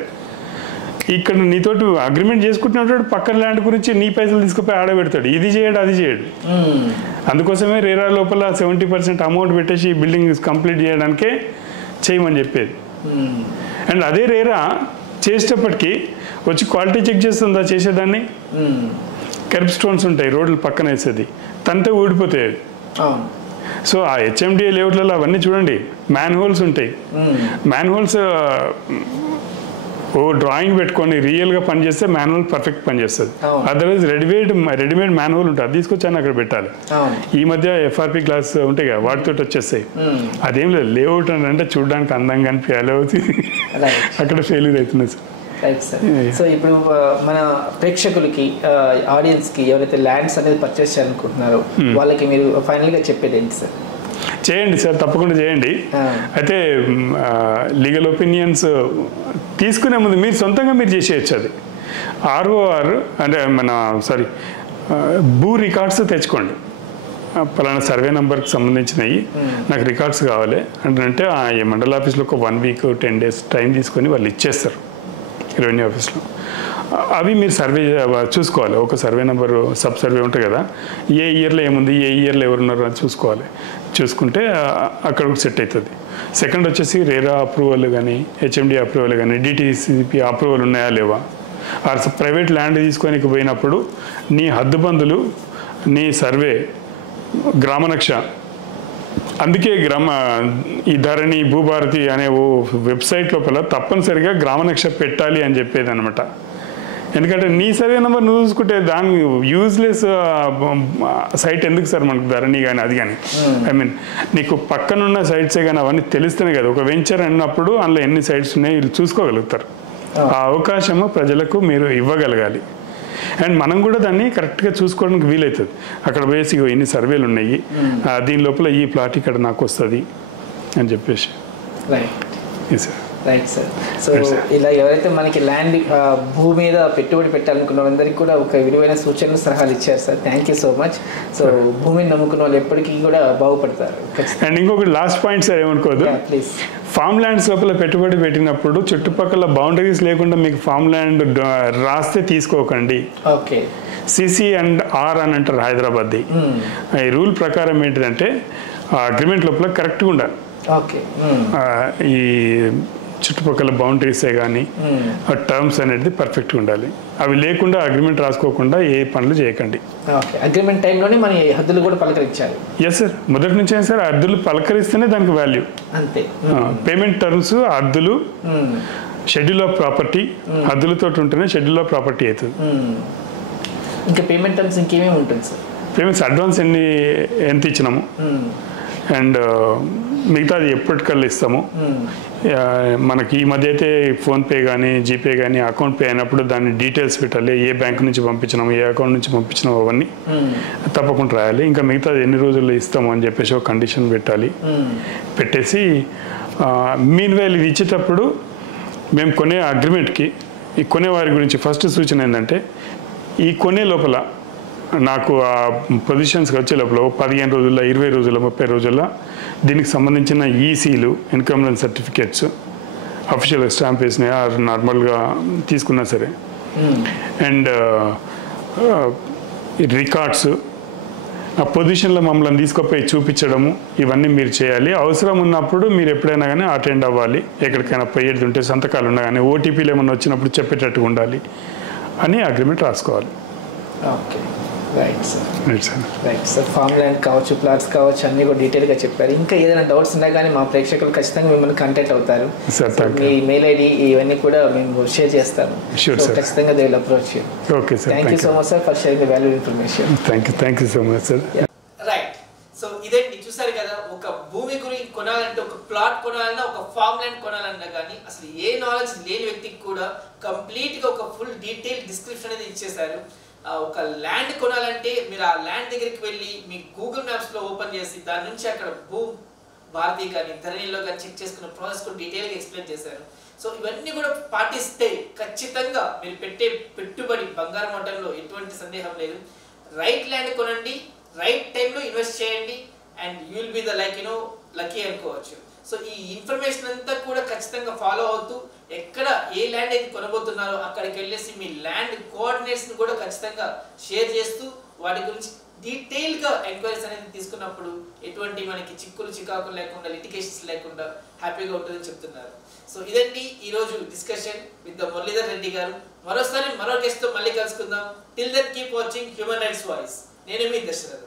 ఇక్కడ నీతోటి అగ్రిమెంట్ చేసుకుంటున్నప్పుడు పక్కన ల్యాండ్ గురించి నీ పైసలు తీసుకుపోయి ఆడబెడతాడు, ఇది చేయడు అది చేయడు. అందుకోసమే రేరా లోపల 70% అమౌంట్ పెట్టేసి బిల్డింగ్ కంప్లీట్ చేయడానికే చేయమని చెప్పేది. అండ్ అదే రేరా చేసేటప్పటికి వచ్చి క్వాలిటీ చెక్ చేస్తుందా చేసేదాన్ని. కర్బ్ స్టోన్స్ ఉంటాయి రోడ్లు పక్కన వేసేది, తనతో ఊడిపోతాయి. సో ఆ హెచ్ఎండిఏ లేఅవుట్లలో అవన్నీ చూడండి, మ్యాన్ హోల్స్ ఉంటాయి. మ్యాన్ హోల్స్ డ్రాయింగ్ పెట్టుకొని రియల్గా పనిచేస్తే మ్యాన్హోల్ పర్ఫెక్ట్ పనిచేస్తుంది. అదర్వైజ్ రెడీమేడ్ మ్యాన్హోల్ ఉంటుంది, అది తీసుకొచ్చాను అక్కడ పెట్టాలి. ఈ మధ్య FRP గ్లాస్ ఉంటాయి కదా వాటితో వచ్చేస్తాయి. అదేం లేదు, లేఅవుట్ అంటే చూడడానికి అందంగా అనిపించాలి, అవుతుంది అక్కడ ఫెయిల్యూర్ అవుతుంది సార్. సో ఇప్పుడు మన ప్రేక్షకులకి ఆడియన్స్కి ఎవరైతే ల్యాండ్స్ అనేది పర్చేస్ చేయాలనుకుంటున్నారో వాళ్ళకి మీరు ఫైనల్గా చెప్పేది ఏంటి సార్? చేయండి సార్, తప్పకుండా చేయండి. అయితే లీగల్ ఒపీనియన్స్ తీసుకునే ముందు మీరు సొంతంగా మీరు చేసేయచ్చు. అది ROR అంటే భూ రికార్డ్స్ తెచ్చుకోండి. పలానా సర్వే నెంబర్కి సంబంధించినవి నాకు రికార్డ్స్ కావాలి అంటే ఈ మండల ఆఫీస్లో ఒక 1 week 10 days టైం తీసుకొని వాళ్ళు ఇచ్చేస్తారు రెవెన్యూ ఆఫీస్లో. అవి మీరు సర్వే చూసుకోవాలి. ఒక సర్వే నెంబర్ సబ్ సర్వే ఉంటుంది కదా, ఏ ఇయర్లో ఏముంది, ఏ ఇయర్లో ఎవరున్నారు అని చూసుకోవాలి. చూసుకుంటే అక్కడ సెట్ అవుతుంది. సెకండ్ వచ్చేసి రేరా అప్రూవల్ కానీ HMD అప్రూవల్ కానీ DTCP అప్రూవల్ ఉన్నాయా లేవా. ప్రైవేట్ ల్యాండ్ తీసుకొని పోయినప్పుడు నీ హద్దుబందులు, నీ సర్వే, గ్రామనక్ష, అందుకే ఈ ధరణి భూభారతి అనే ఓ వెబ్సైట్ లోపల తప్పనిసరిగా గ్రామనక్ష పెట్టాలి అని చెప్పేది అనమాట. ఎందుకంటే నీ సర్వే నెంబర్ నువ్వు చూసుకుంటే దాని యూజ్లెస్ సైట్ ఎందుకు సార్ మనకు ధరణి కానీ అది కానీ. ఐ మీన్ నీకు పక్కనున్న సైట్సే కానీ అవన్నీ తెలిస్తేనే కదా ఒక వెంచర్ అన్నప్పుడు అందులో ఎన్ని సైట్స్ ఉన్నాయి వీళ్ళు చూసుకోగలుగుతారు. ఆ అవకాశము ప్రజలకు మీరు ఇవ్వగలగాలి. అండ్ మనం కూడా దాన్ని కరెక్ట్గా చూసుకోవడానికి వీలవుతుంది. అక్కడ వేసి ఎన్ని సర్వేలు ఉన్నాయి, దీని లోపల ఈ ప్లాట్ ఇక్కడ నాకు వస్తుంది అని చెప్పేసి. Right. Sir. Right sir. So ఇలా ఎవరైతే మనకి ల్యాండ్ భూమి మీద పెట్టుబడి పెట్టాలనుకున్న వాళ్ళందరికీ కూడా ఒక విలువైన సూచనలు సలహాలు ఇచ్చారు sir. Thank you so much. So భూమిని నమ్ముకున్న వాళ్ళు ఎప్పటికీ కూడా బాగుపడతారు. అండ్ ఇంకొకటి లాస్ట్ పాయింట్ సార్ ఏమనుకోదు, ప్లీజ్. ఫామ్ ల్యాండ్స్ లోపల పెట్టుబడి పెట్టినప్పుడు చుట్టుపక్కల బౌండరీస్ లేకుండా మీకు ఫామ్ ల్యాండ్ రాస్తే తీసుకోకండి. ఓకే. సిసి అండ్ ఆర్ అని అంటారు హైదరాబాద్ది. ఈ రూల్ ప్రకారం ఏంటిదంటే అగ్రిమెంట్ లోపల కరెక్ట్గా ఉండాలి. ఓకే. ఈ చుట్టుపక్కల బౌండరీసే కానీ టర్మ్స్ అనేది పర్ఫెక్ట్గా ఉండాలి. అవి లేకుండా అగ్రిమెంట్ రాసుకోకుండా ఏ పనులు చేయకండి. అగ్రిమెంట్ టైంలోనే మన హద్దులు కూడా పలకరించాలి. ఎస్ సార్, మొదటి నుంచే సార్ హద్దులు పలకరిస్తేనే దానికి వాల్యూ. అంతే. పేమెంట్ టర్మ్స్, హద్దులు, షెడ్యూల్ ఆఫ్ ప్రాపర్టీ, హద్దులతో ఉంటేనే షెడ్యూల్ ఆఫ్ ప్రాపర్టీ అవుతుంది. ఇంకా పేమెంట్ టర్మ్స్ ఇంకేమేమి ఉంటుంది సార్? పేమెంట్స్ అడ్వాన్స్ ఎంత ఇచ్చినాము అండ్ మిగతాది ఎప్పటికల్లా ఇస్తాము. మనకి ఈ మధ్య అయితే ఫోన్పే కానీ జీపే కానీ అకౌంట్ పే అయినప్పుడు దాన్ని డీటెయిల్స్ పెట్టాలి. ఏ బ్యాంక్ నుంచి పంపించినాము, ఏ అకౌంట్ నుంచి పంపించినాము, అవన్నీ తప్పకుండా రాయాలి. ఇంకా మిగతాది ఎన్ని రోజుల్లో ఇస్తాము అని చెప్పేసి ఒక కండిషన్ పెట్టాలి. పెట్టేసి మీన్ వైల్ ఇది ఇచ్చేటప్పుడు మేము కొనే అగ్రిమెంట్కి ఈ కొనేవారి గురించి ఫస్ట్ సూచన ఏంటంటే, ఈ కొనే లోపల నాకు ఆ పొజిషన్స్కి వచ్చే లోపల 15 రోజుల్లో, 20 రోజుల్లో, 30 రోజుల్లో దీనికి సంబంధించిన ఈసీలు, ఇన్కమ్ సర్టిఫికేట్స్ అఫీషియల్గా స్టాంప్ వేసినాయి నార్మల్గా తీసుకున్నా సరే, అండ్ రికార్డ్స్ ఆ పొజిషన్లో మమ్మల్ని తీసుకుపోయి చూపించడము, ఇవన్నీ మీరు చేయాలి. అవసరం ఉన్నప్పుడు మీరు ఎప్పుడైనా కానీ అటెండ్ అవ్వాలి. ఎక్కడికైనా పోయేది ఉంటే సంతకాలు ఉన్నా కానీ ఓటీపీలు ఏమన్నా వచ్చినప్పుడు చెప్పేటట్టుగా ఉండాలి అని అగ్రిమెంట్ రాసుకోవాలి. Okay. Right sir. Right sir. Farm land కావచ్చు, ప్లాట్స్ కావచ్చు, అన్నీ కూడా డీటెయిల్గా చెప్పారు. ఇంకా ఏదైనా డౌట్స్ ఉన్నా కానీ మా ప్రేక్షకులు ఖచ్చితంగా మిమ్మల్ని కాంటాక్ట్ అవుతారు. మీ మెయిల్ ఐడి ఇవన్నీ కూడా మేము షేర్ చేస్తాము. ఖచ్చితంగా they will approach you. Okay sir. Thank you so much sir for sharing the valuable information. Thank you so much sir. Right. So ఇదండి, చూసారు కదా, ఒక భూమి గురించి కొనాలంటే, ఒక ప్లాట్ కొనాలన్నా, ఒక ఫామ్ ల్యాండ్ కొనాలన్నా కానీ అసలు ఏ నాలెడ్జ్ లేని వ్యక్తికి కూడా కంప్లీట్గా ఒక ఫుల్ డీటెయిల్ డిస్క్రిప్షన్ అనేది ఇచ్చేసారు. ఒక ల్యాండ్ కొనాలంటే మీరు ఆ ల్యాండ్ దగ్గరికి వెళ్ళి మీ గూగుల్ మ్యాప్స్లో ఓపెన్ చేసి దాని నుంచి అక్కడ భారతి కానీ ధరణిలో కానీ చెక్ చేసుకున్న ప్రాసెస్ కూడా డీటెయిల్గా ఎక్స్ప్లెయిన్ చేశారు. సో ఇవన్నీ కూడా పాటిస్తే ఖచ్చితంగా మీరు పెట్టే పెట్టుబడి బంగారం మఠంలో ఎటువంటి సందేహం లేదు. రైట్ ల్యాండ్ కొనండి, రైట్ టైంలో ఇన్వెస్ట్ చేయండి, and you will be the lucky అనుకోవచ్చు. సో ఈ ఇన్ఫర్మేషన్ అంతా కూడా ఖచ్చితంగా ఫాలో అవుతూ ఎక్కడ ఏ ల్యాండ్ అయితే కొనబోతున్నారో అక్కడికి వెళ్ళేసి మీ ల్యాండ్ కోఆర్డినేట్స్ని కూడా ఖచ్చితంగా షేర్ చేస్తూ వాటి గురించి డీటెయిల్గా ఎంక్వైరీస్ అనేది తీసుకున్నప్పుడు ఎటువంటి మనకి చికాకులు లేకుండా, లిటిగేషన్స్ లేకుండా హ్యాపీగా ఉంటుందని చెప్తున్నారు. సో ఇదండి ఈరోజు discussion with the Muralidhar Reddy గారు. మరోసారి మరో గెస్ట్తో మళ్ళీ కలుసుకుందాం. Till then keep watching human rights voice. నేను మీ దశరథ.